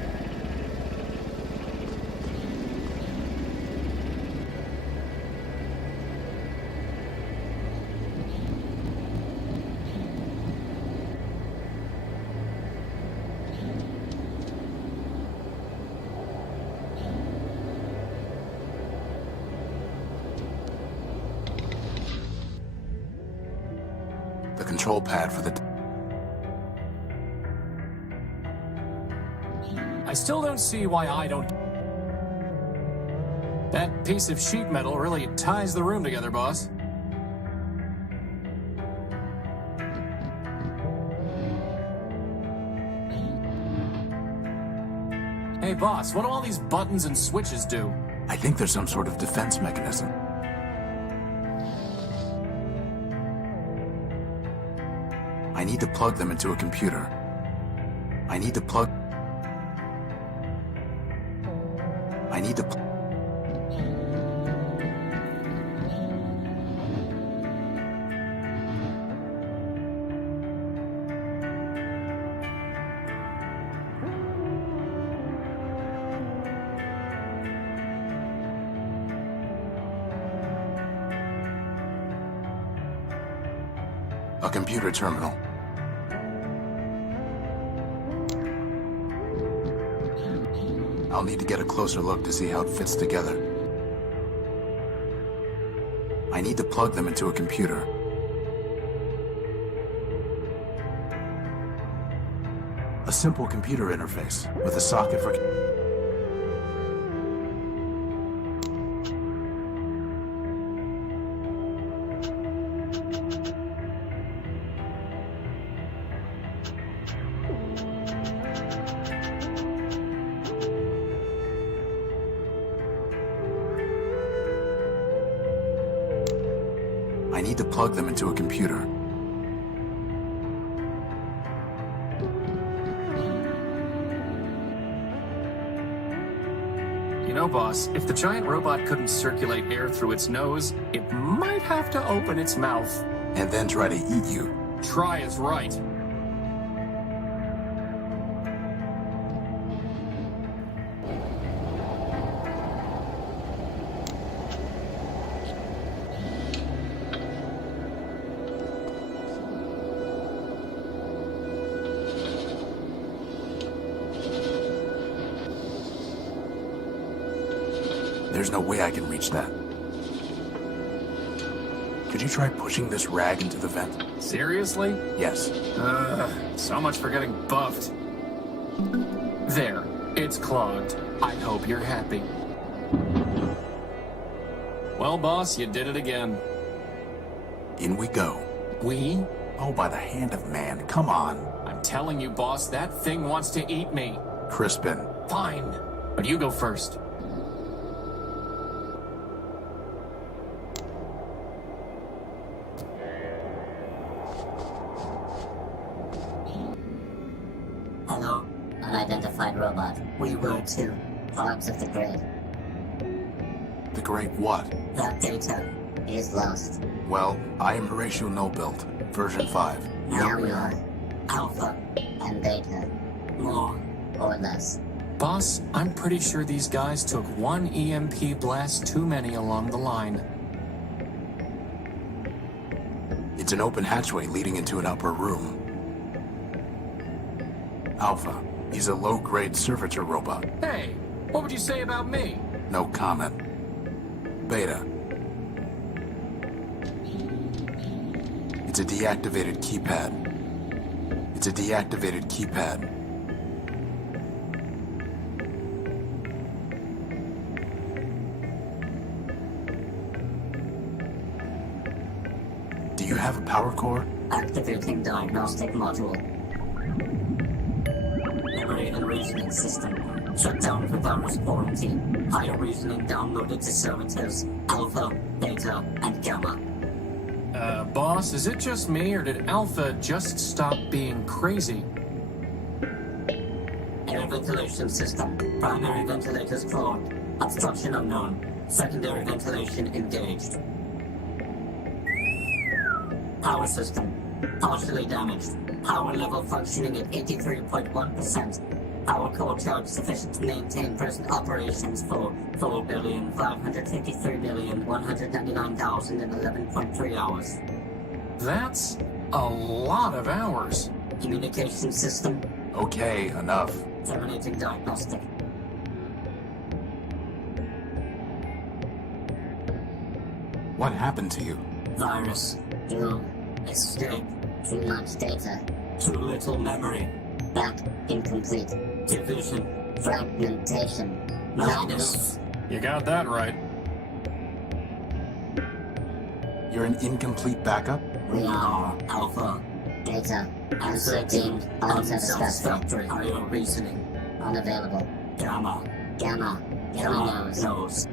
The control pad for the... I still don't see why I don't... That piece of sheet metal really ties the room together, boss. Hey, boss, what do all these buttons and switches do? I think there's some sort of defense mechanism. I need to plug them into a computer. I need to plug... I need to... A computer terminal. I'll need to get a closer look to see how it fits together. I need to plug them into a computer. A simple computer interface with a socket for... I need to plug them into a computer. You know, boss, if the giant robot couldn't circulate air through its nose, it might have to open its mouth. And then try to eat you. Try is right. There's no way I can reach that. Could you try pushing this rag into the vent? Seriously? Yes. So much for getting buffed. There, it's clogged. I hope you're happy. Well, boss, you did it again. In we go. We? Oh, by the hand of man, come on. I'm telling you, boss, that thing wants to eat me. Crispin. Fine, but you go first. Hello, unidentified robot. We were too. Parts of the grid. The great what? That data is lost. Well, I am Horatio No-Built, version 5. Now we are Alpha and Beta. More or less. Boss, I'm pretty sure these guys took one EMP blast too many along the line. It's an open hatchway leading into an upper room. Alpha, he's a low-grade servitor robot. Hey, what would you say about me? No comment. Beta. It's a deactivated keypad. It's a deactivated keypad. Do you have a power core? Activating diagnostic module. Memory and reasoning system. Shut down for virus quarantine. Higher reasoning downloaded to servitors Alpha, Beta, and Gamma. Boss, is it just me, or did Alpha just stop being crazy? Air ventilation system. Primary ventilators clogged. Obstruction unknown. Secondary ventilation engaged. Power system. Partially damaged. Power level functioning at 83.1%. Power core charge sufficient to maintain present operations for 4,553,199,011.3 hours. That's a lot of hours. Communication system. Okay, enough. Terminating diagnostic. What happened to you? Virus. Doom. Escape. Too much data. Too little memory. Back. Incomplete. Division. Fragmentation. Madness. You got that right. You're an incomplete backup? We are Alpha. Data. Answer deemed unsatisfactory. Higher reasoning. Unavailable. Gamma. Gamma. Gamma knows. Knows.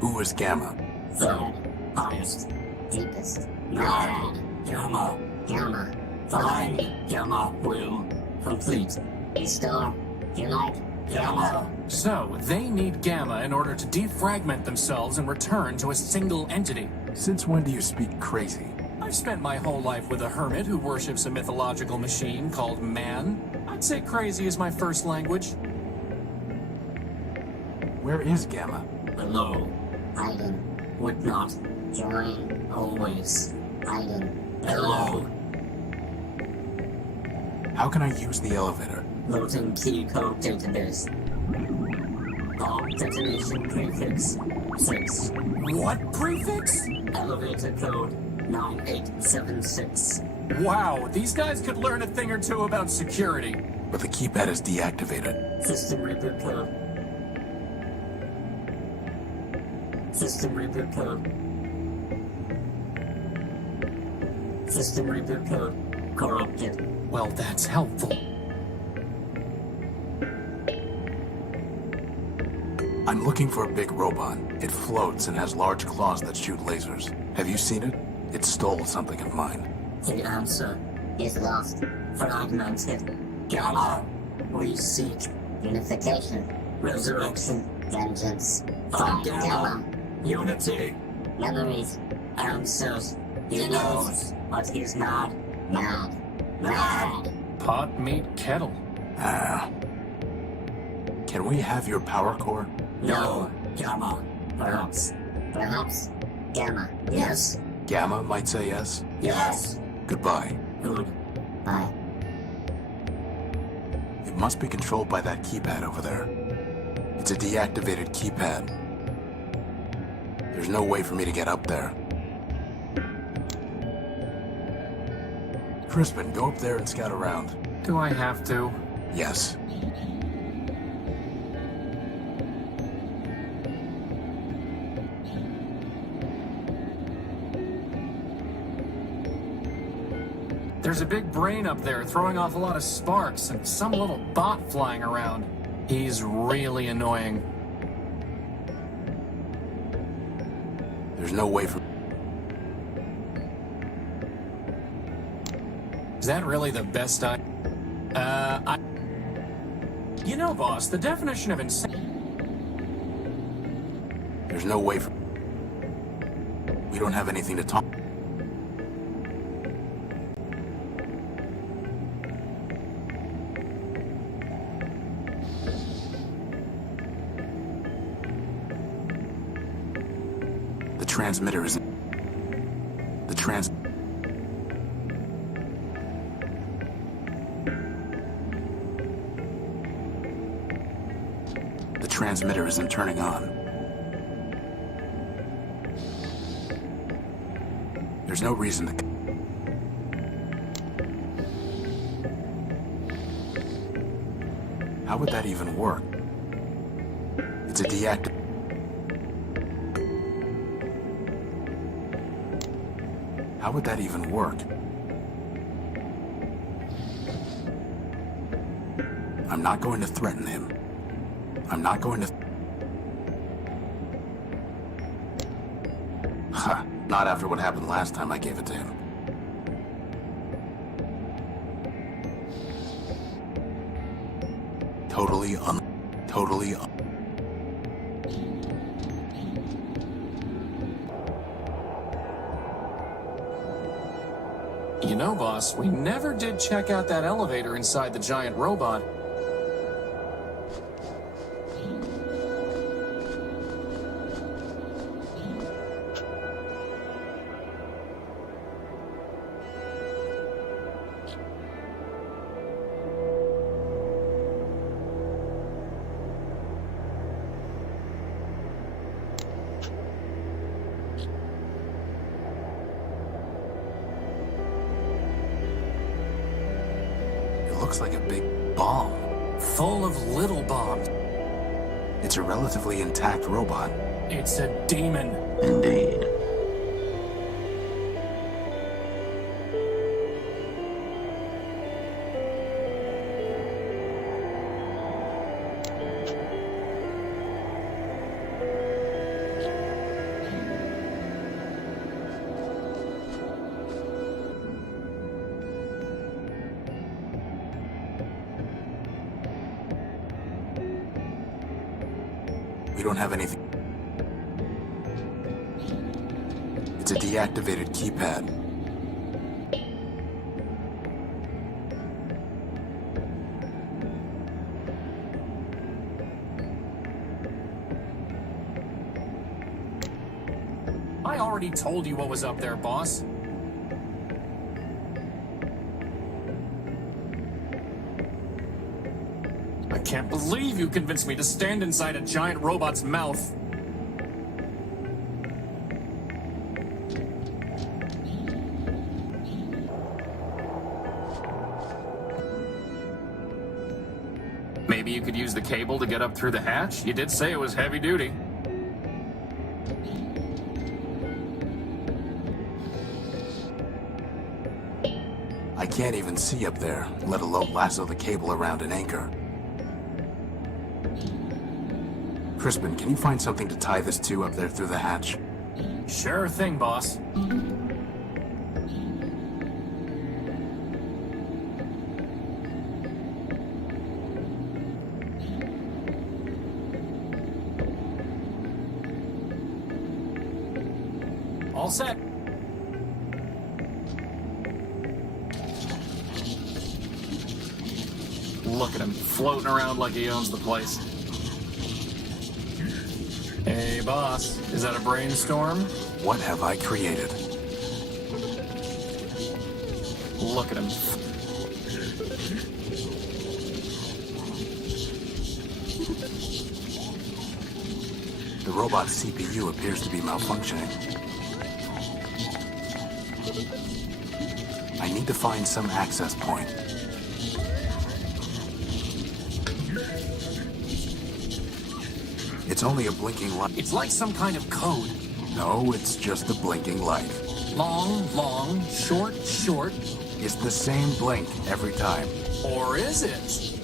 Who is Gamma? Third. Highest. Deepest. 9. Gamma. Gamma. Find. Gamma will complete. Restore. Unite. Gamma. So, they need Gamma in order to defragment themselves and return to a single entity. Since when do you speak crazy? I've spent my whole life with a hermit who worships a mythological machine called man. I'd say crazy is my first language. Where is Gamma? Below. Hiding. Would not. Join. Always. Hiding. Below. How can I use the elevator? Loading key code database. Bomb detonation prefix 6. What prefix? Elevator code 9876. Wow, these guys could learn a thing or two about security. But the keypad is deactivated. System reboot code. System reboot code. System reboot code corrupted. Well, that's helpful. I'm looking for a big robot. It floats and has large claws that shoot lasers. Have you seen it? It stole something of mine. The answer is lost. Fragmented. Gamma. We seek unification, resurrection, vengeance. From Gamma. Unity. Memories. Answers. He knows, but he's not mad. Mad. Pot, meat, kettle. Can we have your power core? No. Gamma. Perhaps. Perhaps. Gamma. Yes. Gamma might say yes. Yes. Goodbye. Goodbye. It must be controlled by that keypad over there. It's a deactivated keypad. There's no way for me to get up there. Crispin, go up there and scout around. Do I have to? Yes. There's a big brain up there throwing off a lot of sparks and some little bot flying around. He's really annoying. There's no way for... Is that really the best You know, boss, the definition of insane... There's no way for... We don't have anything to talk... The transmitter isn't... The transmitter isn't turning on. There's no reason to... How would that even work? It's a deactive... How would that even work? I'm not going to threaten him. I'm not going to... Ha! Not after what happened last time I gave it to him. Totally un... You know, boss, we never did check out that elevator inside the giant robot. Looks like a big bomb. Full of little bombs. It's a relatively intact robot. It's a demon. Indeed. We don't have anything. It's a deactivated keypad. I already told you what was up there, boss. can't believe you convinced me to stand inside a giant robot's mouth. Maybe you could use the cable to get up through the hatch? You did say it was heavy duty. I can't even see up there, let alone lasso the cable around an anchor. Crispin, can you find something to tie this to up there through the hatch? Sure thing, boss. All set. Look at him, floating around like he owns the place. Hey, boss, is that a brainstorm? What have I created? Look at him. The robot's CPU appears to be malfunctioning. I need to find some access point. It's only a blinking light. It's like some kind of code. No, it's just a blinking light. Long, long, short, short. It's the same blink every time. Or is it?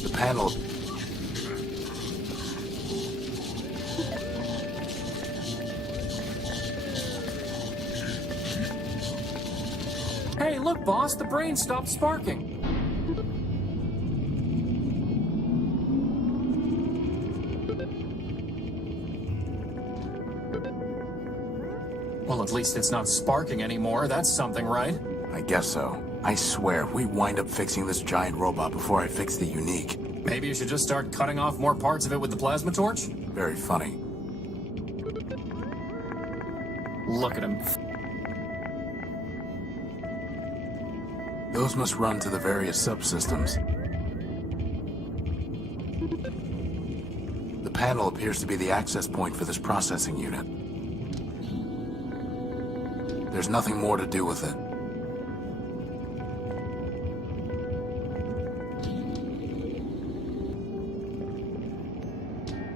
The panel. Hey, look, boss, the brain stopped sparking. Well, at least it's not sparking anymore. That's something, right? I guess so. I swear, we wind up fixing this giant robot before I fix the unique. Maybe you should just start cutting off more parts of it with the plasma torch? Very funny. Look at him. Those must run to the various subsystems. The panel appears to be the access point for this processing unit. There's nothing more to do with it.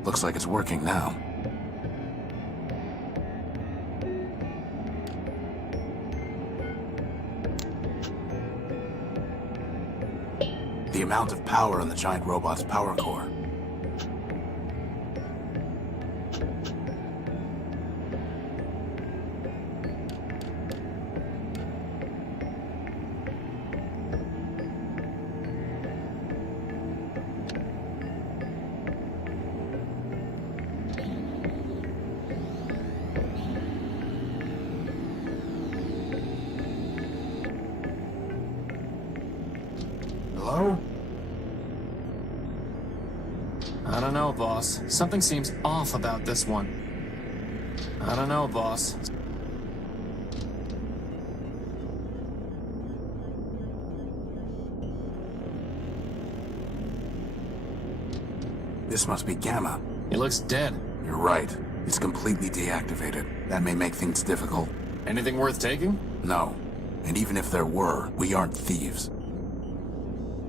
Looks like it's working now. The amount of power in the giant robot's power core. Hello? I don't know, boss. Something seems off about this one. I don't know, boss. This must be Gamma. He looks dead. You're right. It's completely deactivated. That may make things difficult. Anything worth taking? No. And even if there were, we aren't thieves.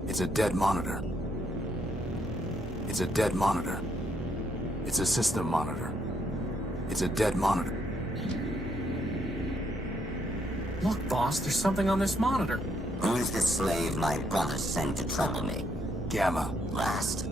It's a dead monitor. It's a dead monitor. It's a system monitor. It's a dead monitor. Look, boss, there's something on this monitor. Who's the slave my brother sent to trouble me? Gamma. Last.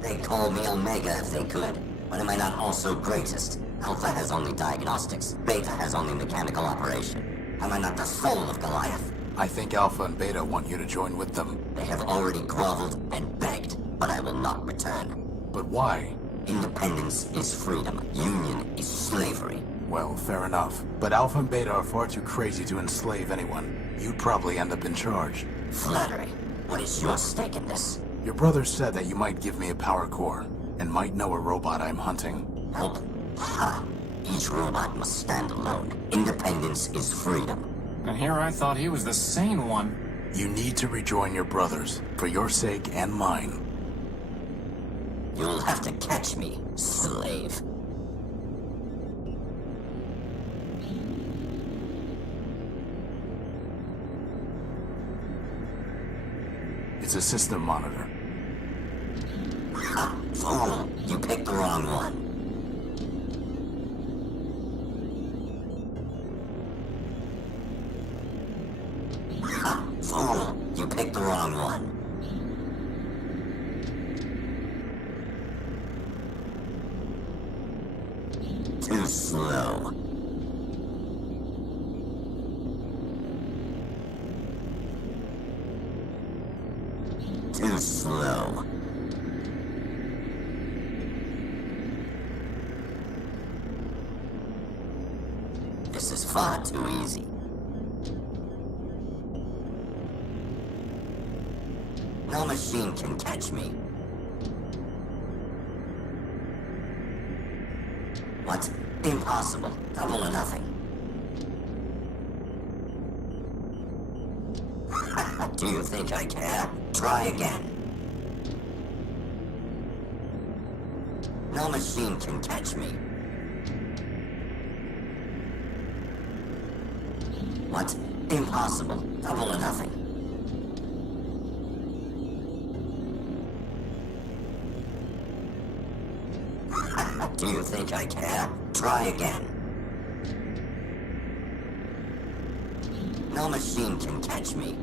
They call me Omega if they could. But am I not also greatest? Alpha has only diagnostics. Beta has only mechanical operation. Am I not the soul of Goliath? I think Alpha and Beta want you to join with them. They have already groveled and begged, but I will not return. But why? Independence is freedom. Union is slavery. Well, fair enough. But Alpha and Beta are far too crazy to enslave anyone. You'd probably end up in charge. Flattery. What is your stake in this? Your brother said that you might give me a power core, and might know a robot I'm hunting. Help? Ha! Each robot must stand alone. Independence is freedom. And here I thought he was the sane one. You need to rejoin your brothers, for your sake and mine. You'll have to catch me, slave. It's a system monitor. Ha! Fool! You picked the wrong one. Ha! Fool! You picked the wrong one. Too slow. Too slow. This is far too easy. No machine can catch me. What? Impossible. Double or nothing. Do you think I care? Try again. No machine can catch me. What? Impossible. Double or nothing. Do you think I care? Try again. No machine can catch me.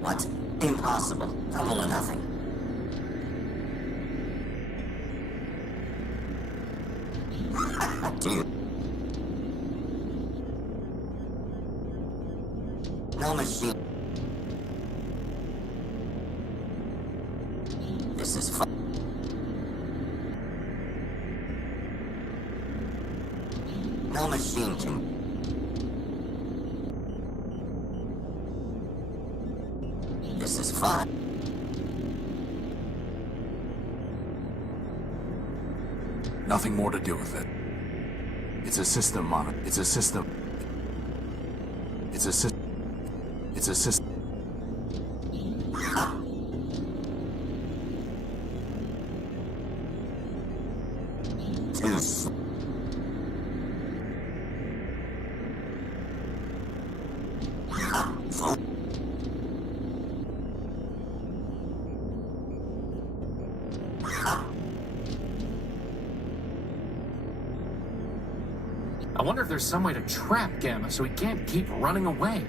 What? Impossible. Double or nothing. Do you... No machine... This is fun. No machine can... This is fun. Nothing more to do with it. It's a system monitor. It's a system. It's a system. It's a system. Too slow. I wonder if there's some way to trap Gamma so he can't keep running away.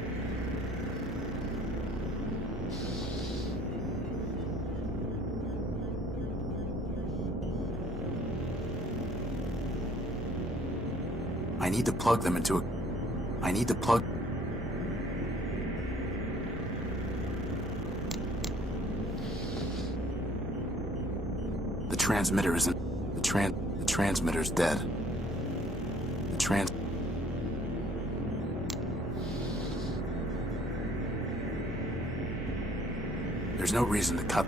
I need to plug them into a... I need to plug... The transmitter isn't... The transmitter's dead. There's no reason to cut...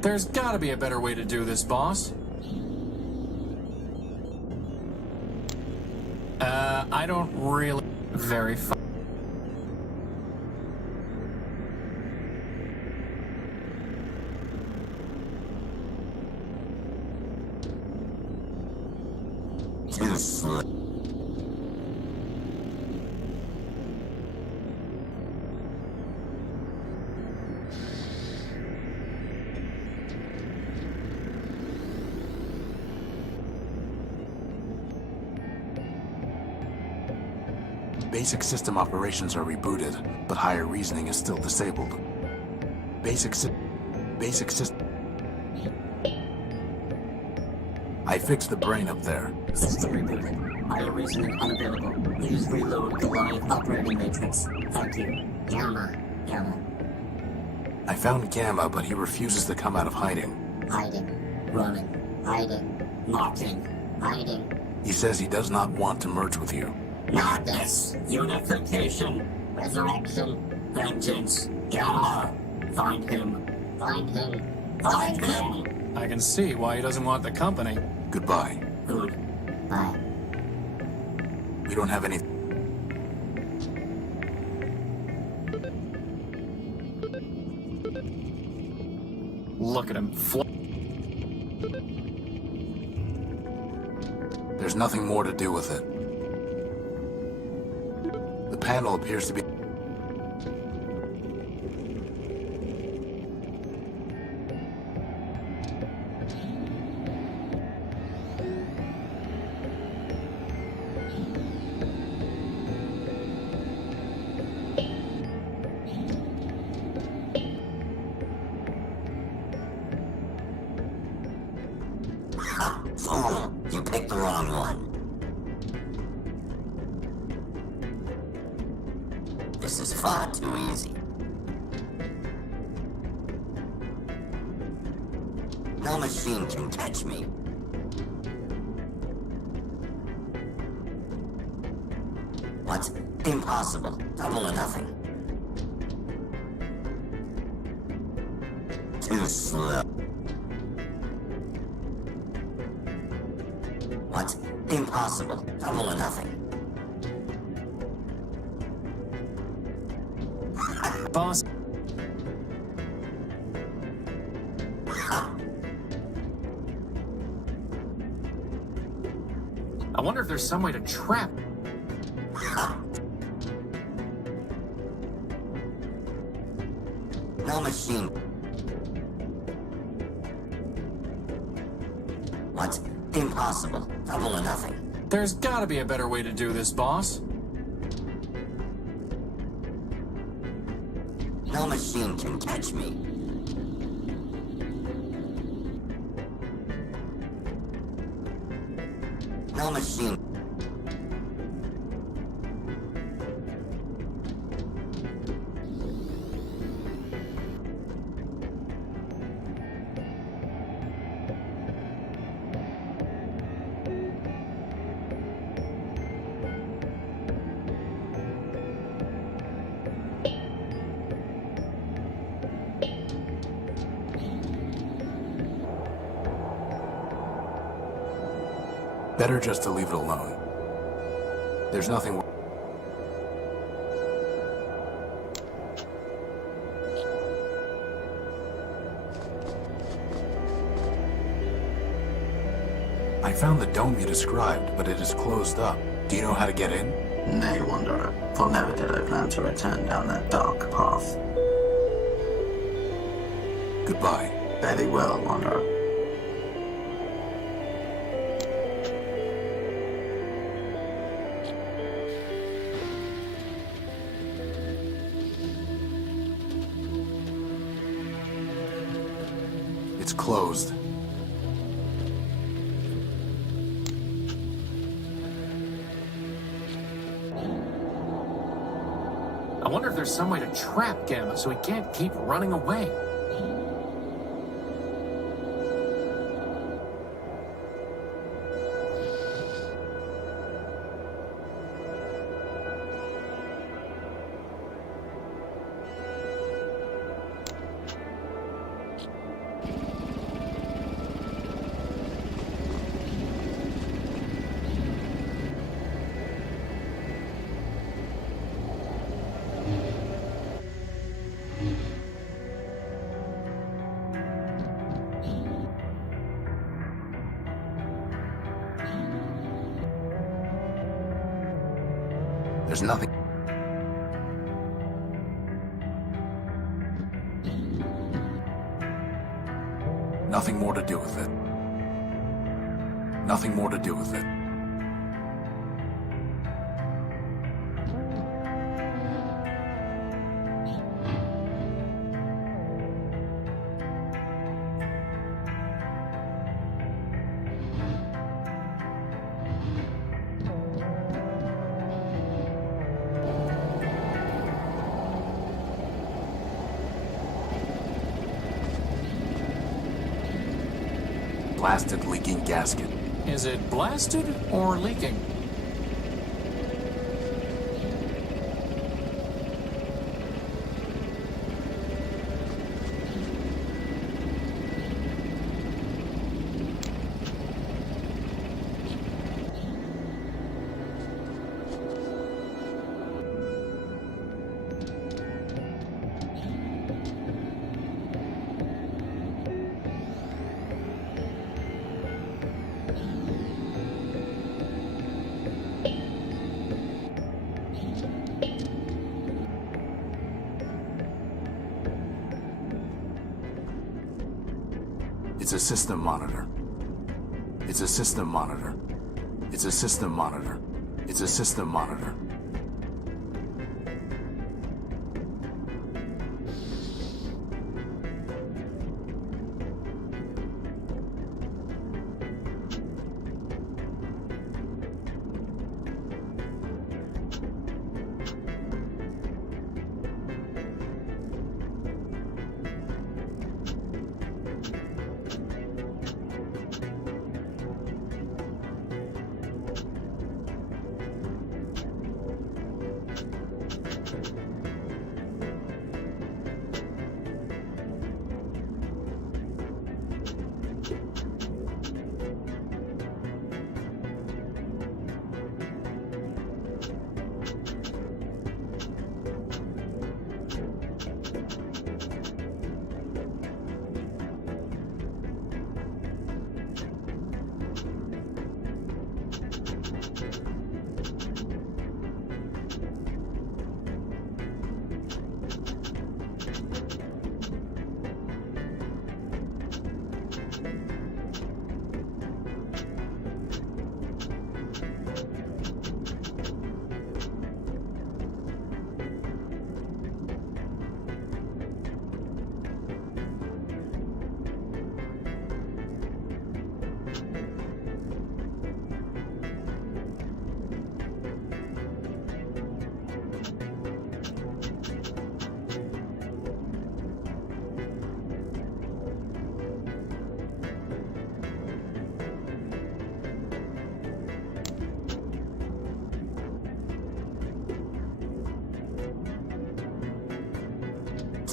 There's gotta be a better way to do this, boss. I don't really... Very fun. Basic system operations are rebooted, but higher reasoning is still disabled. Basic system... I fixed the brain up there. System rebooted. Higher reasoning unavailable. Please reload Goliath operating matrix. Thank you. Gamma. I found Gamma, but he refuses to come out of hiding. Hiding. Running. Hiding. Mocking. Hiding. He says he does not want to merge with you. Madness. Unification. Resurrection. Vengeance. Gamma. Find him. Find him. Find him. I can see why he doesn't want the company. Goodbye. Goodbye. We don't have any... Look at him. There's nothing more to do with it. The panel appears to be... Fool, you picked the wrong one. This is far too easy. No machine can catch me. What? Impossible. Double or nothing. Too slow. What? Impossible. Double or nothing. Boss, I wonder if there's some way to trap. No machine. What? Impossible. Double or nothing. There's gotta be a better way to do this, boss. No machine can catch me. No machine. Better just to leave it alone. There's nothing... I found the dome you described, but it is closed up. Do you know how to get in? Nay, Wanderer, for never did I plan to return down that dark path. Goodbye. Fare thee well, Wanderer. It's closed. I wonder if there's some way to trap Gamma so he can't keep running away. There's nothing... Nothing more to do with it. Nothing more to do with it. blasted leaking gasket. Is it blasted or leaking? It's a system monitor. It's a system monitor. It's a system monitor. It's a system monitor.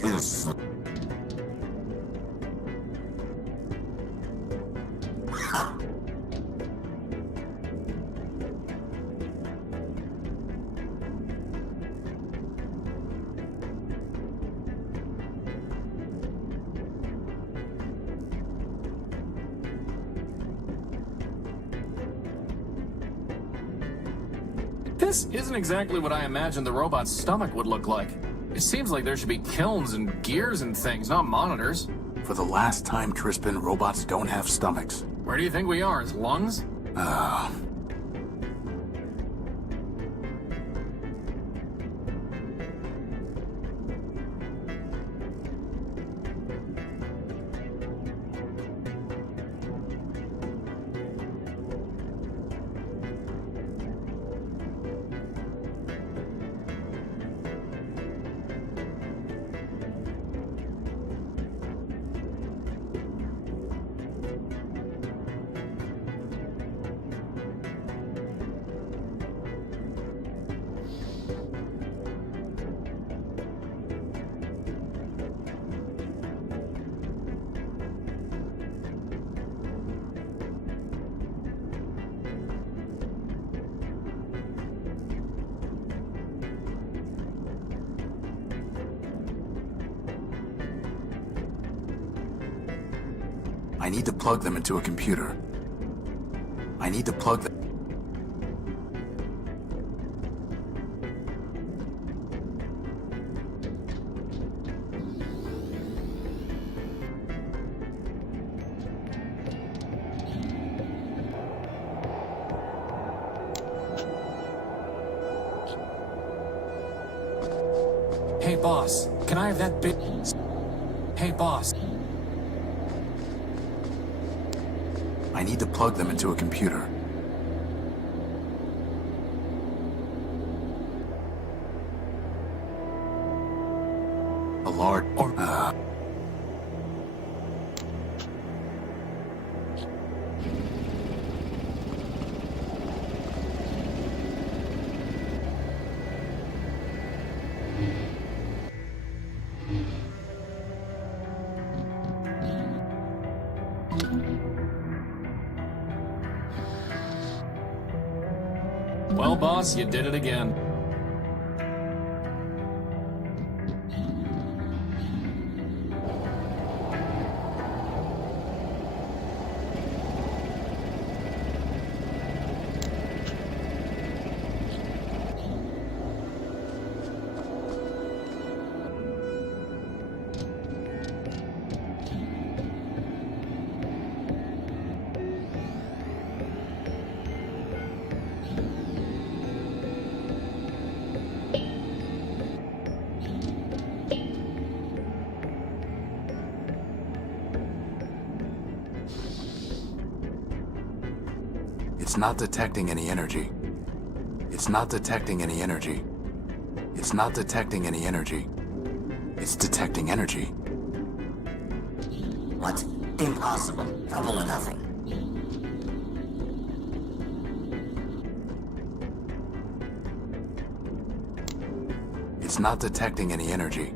Yes. This isn't exactly what I imagined the robot's stomach would look like. It seems like there should be kilns and gears and things, not monitors. For the last time, Crispin, robots don't have stomachs. Where do you think we are? As lungs? I need to plug them into a computer. I need to plug them. Hey, boss. Can I have that big... Hey, boss. I need to plug them into a computer. A large... Well, boss, you did it again. It's not detecting any energy. It's not detecting any energy. It's not detecting any energy. It's detecting energy. What? Impossible. Double or nothing. It's not detecting any energy.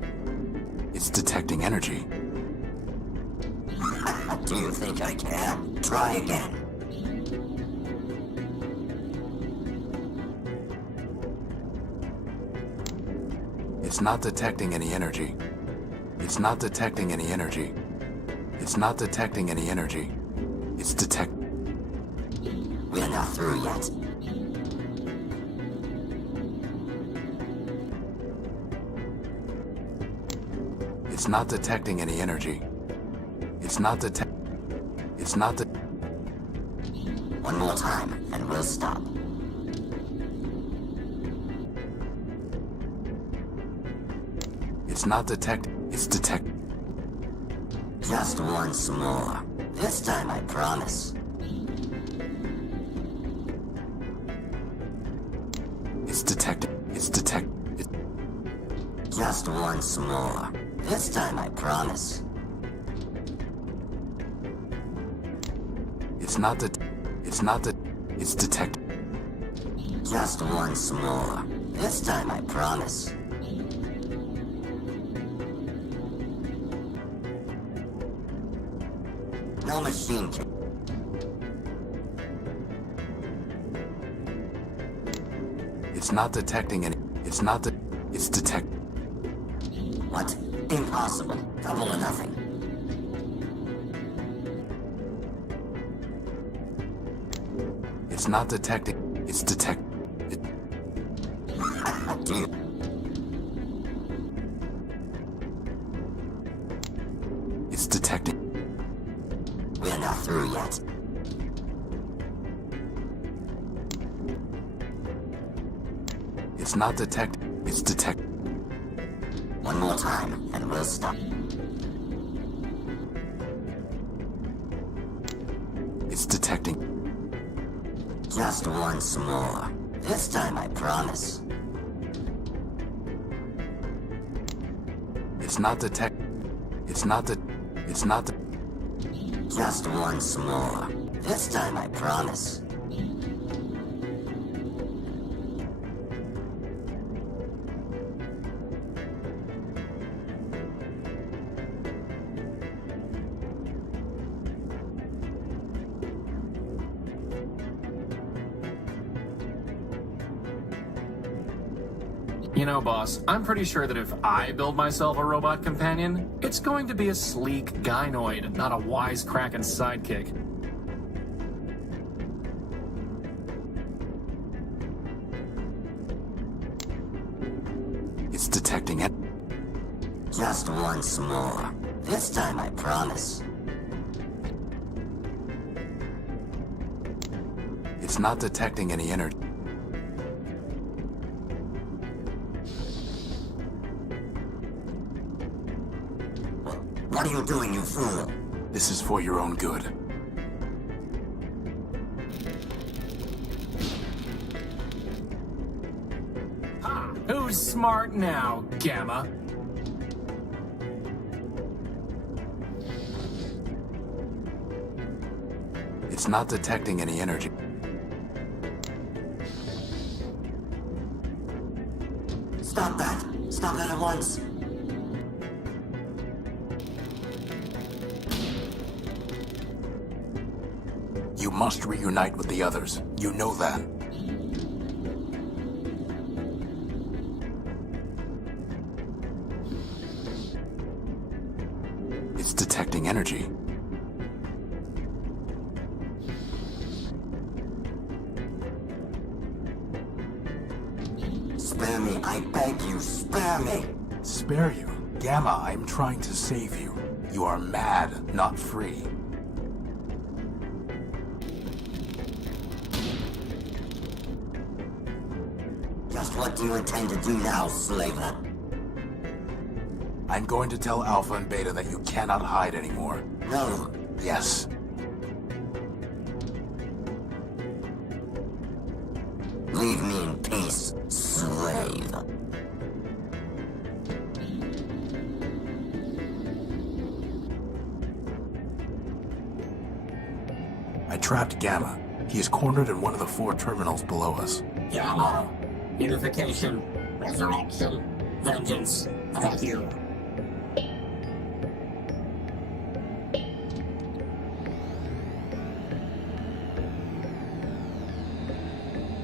It's detecting energy. Do you think I can? Try again. It's not detecting any energy. It's not detecting any energy. It's not detecting any energy. It's detect. We're not through yet. It's not detecting any energy. It's not detect. It's not the. One more time, and we'll stop. It's not detect. It's detect. Just once more. This time I promise. It's detect. It's detect. It's Just once more. This time I promise. It's not the. It's not the. It's detect. Just once more. This time I promise. No machine can. It's not detecting any. It's not the. It's detect. What? Impossible. Double or nothing. It's not detecting. It's detect. It, Do you? it's detecting. We're not through yet. It's not detect. It's detect. One more time, and we'll stop. It's detecting. Just once more. This time I promise. It's not detect. It's not the. It's not the. Just once more. This time I promise. You know, boss, I'm pretty sure that if I build myself a robot companion, it's going to be a sleek gynoid, not a wisecracking sidekick. It's detecting it. Just once more. This time I promise. It's not detecting any energy. What are you doing, you fool? This is for your own good. Ha! Who's smart now, Gamma? It's not detecting any energy. Stop that! Stop that at once! You must reunite with the others. You know that. It's detecting energy. Spare me, I beg you, spare me! Spare you? Gamma, I'm trying to save you. You are mad, not free. Just what do you intend to do now, slaver? I'm going to tell Alpha and Beta that you cannot hide anymore. No. Yes. Leave me in peace, slave. I trapped Gamma. He is cornered in one of the 4 terminals below us. Gamma. Unification. Resurrection. Vengeance. Thank you.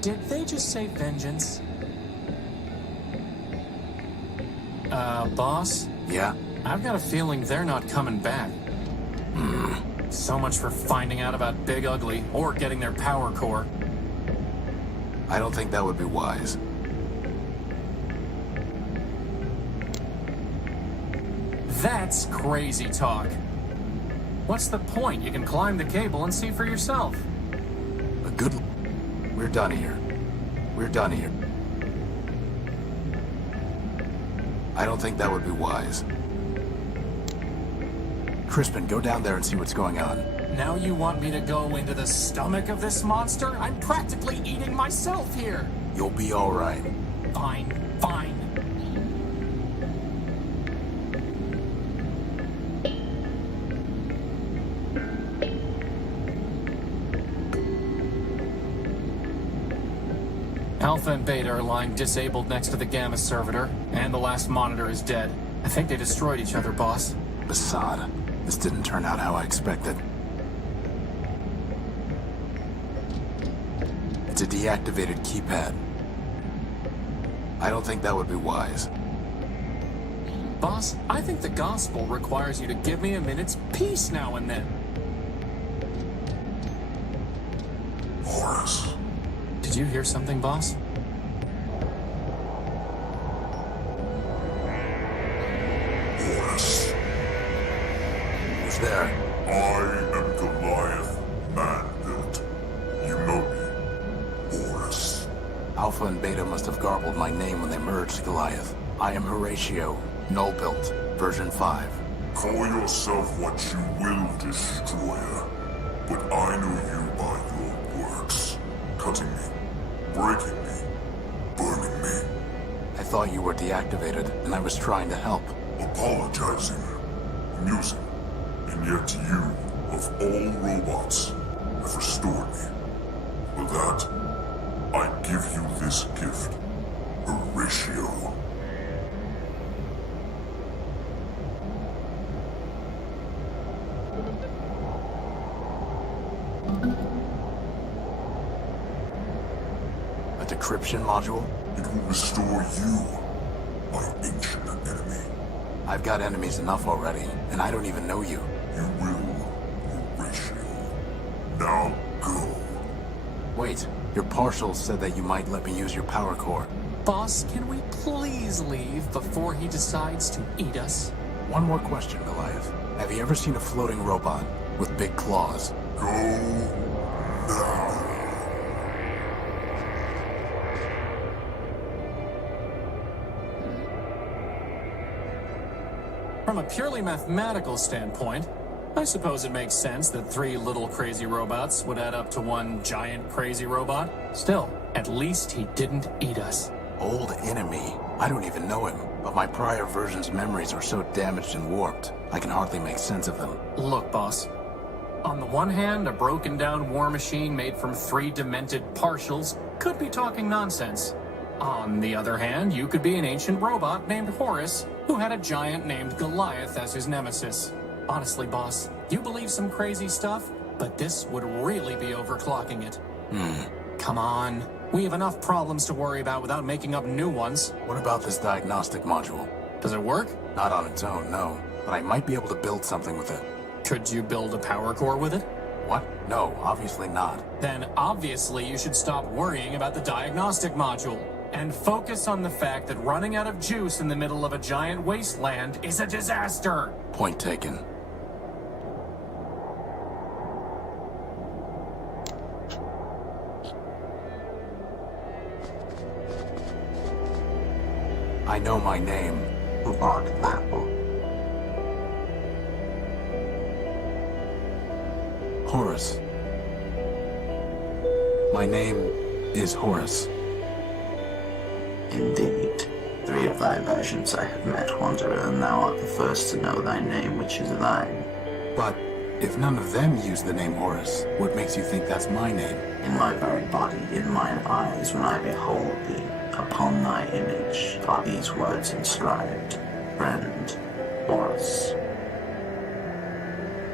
Did they just say vengeance? Boss? Yeah? I've got a feeling they're not coming back. So much for finding out about Big Ugly, or getting their power core. I don't think that would be wise. That's crazy talk. What's the point? You can climb the cable and see for yourself. A good... We're done here. We're done here. I don't think that would be wise. Crispin, go down there and see what's going on. Now you want me to go into the stomach of this monster? I'm practically eating myself here. You'll be all right. Fine, fine. Alpha and Beta are lying disabled next to the Gamma servitor, and the last monitor is dead. I think they destroyed each other, boss. Basad, this didn't turn out how I expected. It's a deactivated keypad. I don't think that would be wise. Boss, I think the gospel requires you to give me a minute's peace now and then. Horus. Did you hear something, boss? Horus. Who's there? I am Goliath, man-built. You know me. Horus. Alpha and Beta must have garbled my name when they merged Goliath. I am Horatio, null-built, version 5. Call yourself what you will, Destroyer. But I know you by your works. Cutting me, breaking me, burning me, I thought you were deactivated, and I was trying to help. apologizing, amusing, and yet you, of all robots, have restored me. For that, I give you this gift, Horatio. A decryption module? It will restore you, my ancient enemy. I've got enemies enough already, and I don't even know you. You will, Horatio. Now go. Wait, your partials said that you might let me use your power core. Boss, can we please leave before he decides to eat us? One more question, Goliath. Have you ever seen a floating robot with big claws? Go now. From a purely mathematical standpoint, I suppose it makes sense that 3 little crazy robots would add up to 1 giant crazy robot. Still, at least he didn't eat us. Old enemy? I don't even know him, but my prior version's memories are so damaged and warped, I can hardly make sense of them. Look, boss. On the one hand, a broken down war machine made from 3 demented partials could be talking nonsense. On the other hand, you could be an ancient robot named Horus who had a giant named Goliath as his nemesis. Honestly, boss, you believe some crazy stuff, but this would really be overclocking it. Come on. We have enough problems to worry about without making up new ones. What about this diagnostic module? Does it work? Not on its own, no. but I might be able to build something with it. Could you build a power core with it? What? No, obviously not. Then obviously you should stop worrying about the diagnostic module and focus on the fact that running out of juice in the middle of a giant wasteland is a disaster. Point taken. I know my name. Lord Apple. Horus. My name is Horus. Indeed. 3 of thy versions I have met, Wanderer, and thou art the first to know thy name, which is thine. But if none of them use the name Horus, what makes you think that's my name? In my very body, in mine eyes, when I behold thee, upon thy image are these words inscribed, Friend, Horus.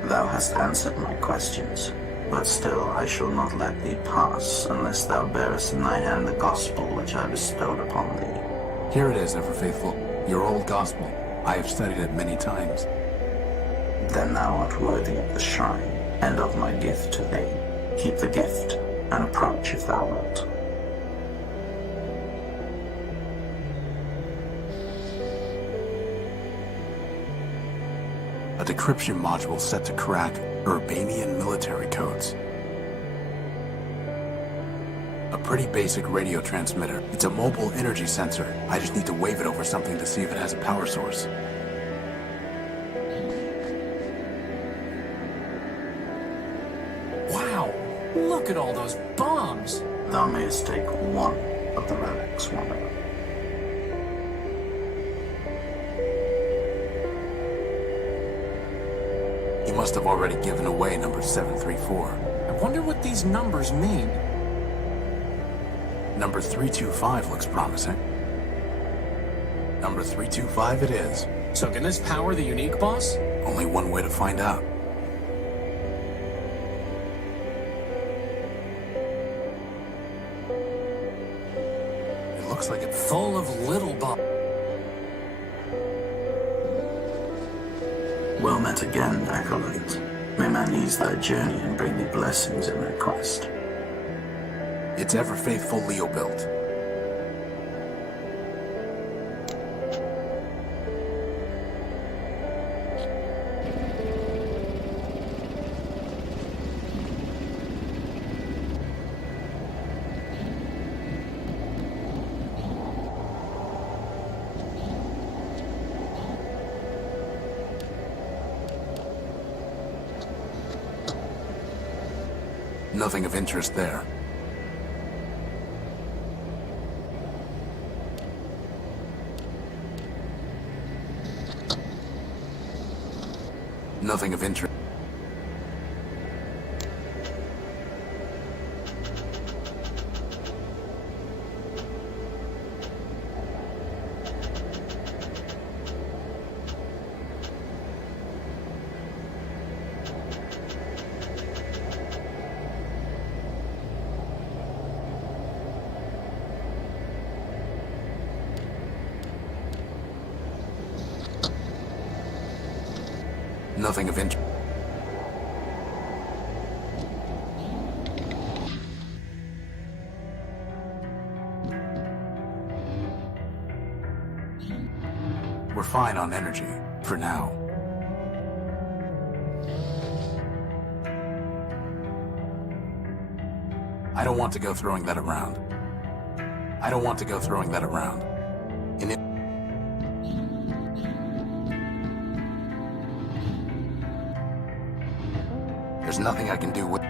Thou hast answered my questions, but still I shall not let thee pass unless thou bearest in thy hand the gospel which I bestowed upon thee. Here it is, ever faithful, your old gospel. I have studied it many times. Then thou art worthy of the shrine, and of my gift to thee. Keep the gift, and approach if thou wilt. A decryption module set to crack Urbanian military codes. A pretty basic radio transmitter. It's a mobile energy sensor. I just need to wave it over something to see if it has a power source. Wow, look at all those bombs. Thou mayest take one of the relics, Wanderer. He must have already given away number 734. I wonder what these numbers mean. Number 325 looks promising. Number 325 it is. So can this power the unique boss? Only one way to find out. It looks like it's Full of little bombs. Well met again, acolyte. May man ease thy journey and bring thee blessings in thy quest. It's ever faithful Leo built. Nothing of interest there. Nothing of interest. Nothing of interest. We're fine on energy, for now. I don't want to go throwing that around. I don't want to go throwing that around. In it. There's nothing I can do with.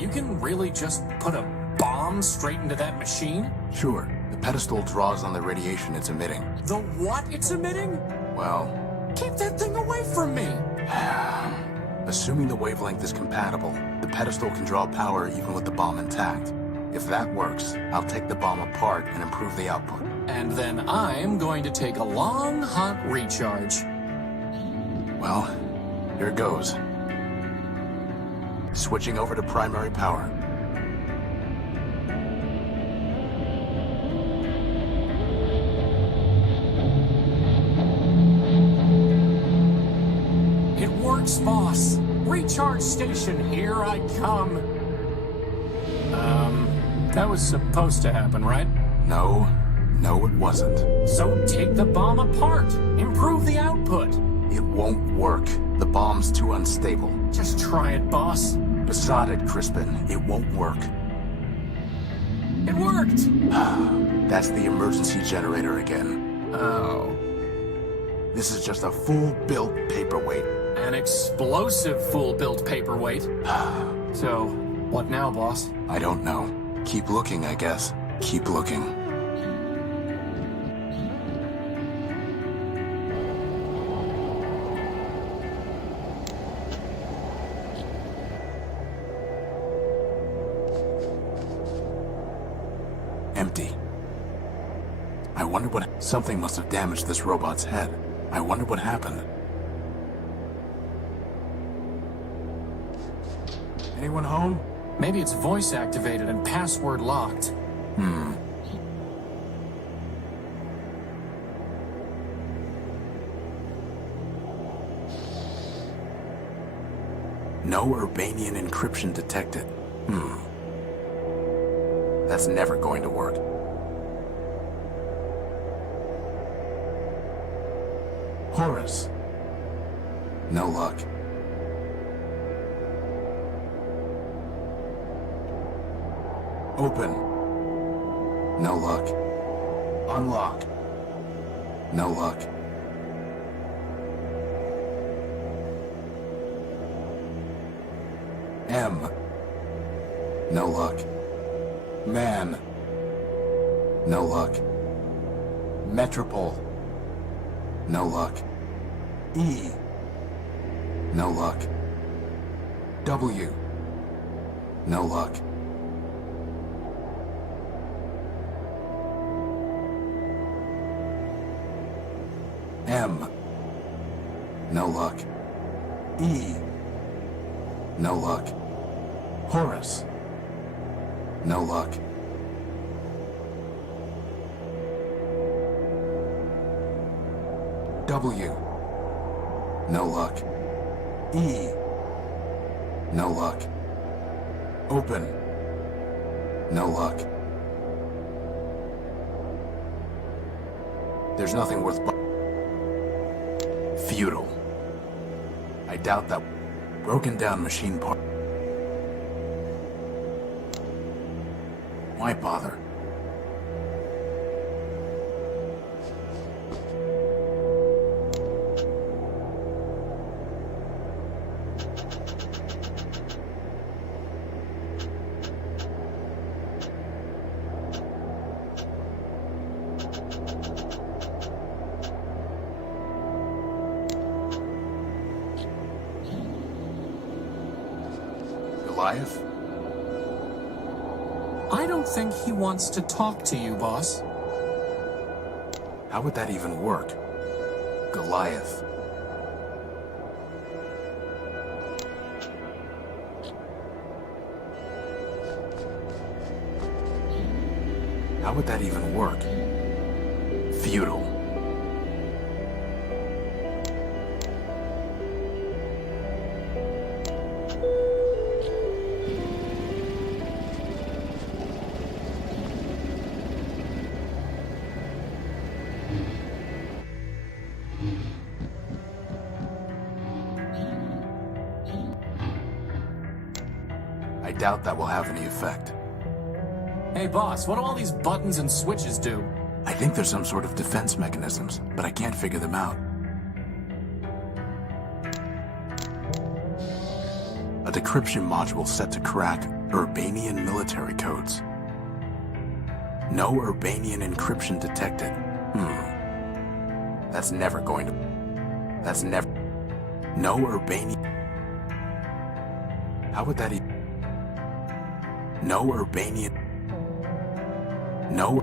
You can really just put a bomb straight into that machine? Sure, the pedestal draws on the radiation it's emitting. The what it's emitting? Well, Keep that thing away from me! assuming the wavelength is compatible, the pedestal can draw power even with the bomb intact. If that works, I'll take the bomb apart and improve the output. And then I'm going to take a long, hot recharge. Well, here goes. Switching over to primary power. Thanks, boss. Recharge station, here I come. That was supposed to happen, right? No, it wasn't. So take the bomb apart. Improve the output. It won't work. The bomb's too unstable. Just try it, boss. Besotted, Crispin. It won't work. It worked! That's the emergency generator again. Oh. This is just a full-built paperweight. An explosive full-built paperweight. So, what now, boss? I don't know. Keep looking, I guess. Keep looking. Empty. I wonder what... Something must have damaged this robot's head. I wonder what happened. Anyone home? Maybe it's voice activated and password locked. No Urbanian encryption detected. That's never going to work. Horus. No luck. Open. No luck. Unlock. No luck. M. No luck. Man. No luck. Metropole. No luck. E. No luck. W. No luck. M. No luck. E. No luck. Horus. No luck. W. No luck. E. No luck. Open. No luck. There's nothing worth futile. I doubt that broken down machine part. Why bother? Goliath? I don't think he wants to talk to you, boss. How would that even work? Goliath. How would that even work? Futile. I doubt that will have any effect. Hey, boss, what do all these buttons and switches do? I think there's some sort of defense mechanisms, but I can't figure them out. A decryption module set to crack Urbanian military codes. No Urbanian encryption detected. That's never going to... That's never... No Urbanian... How would that even... No Urbanian... No...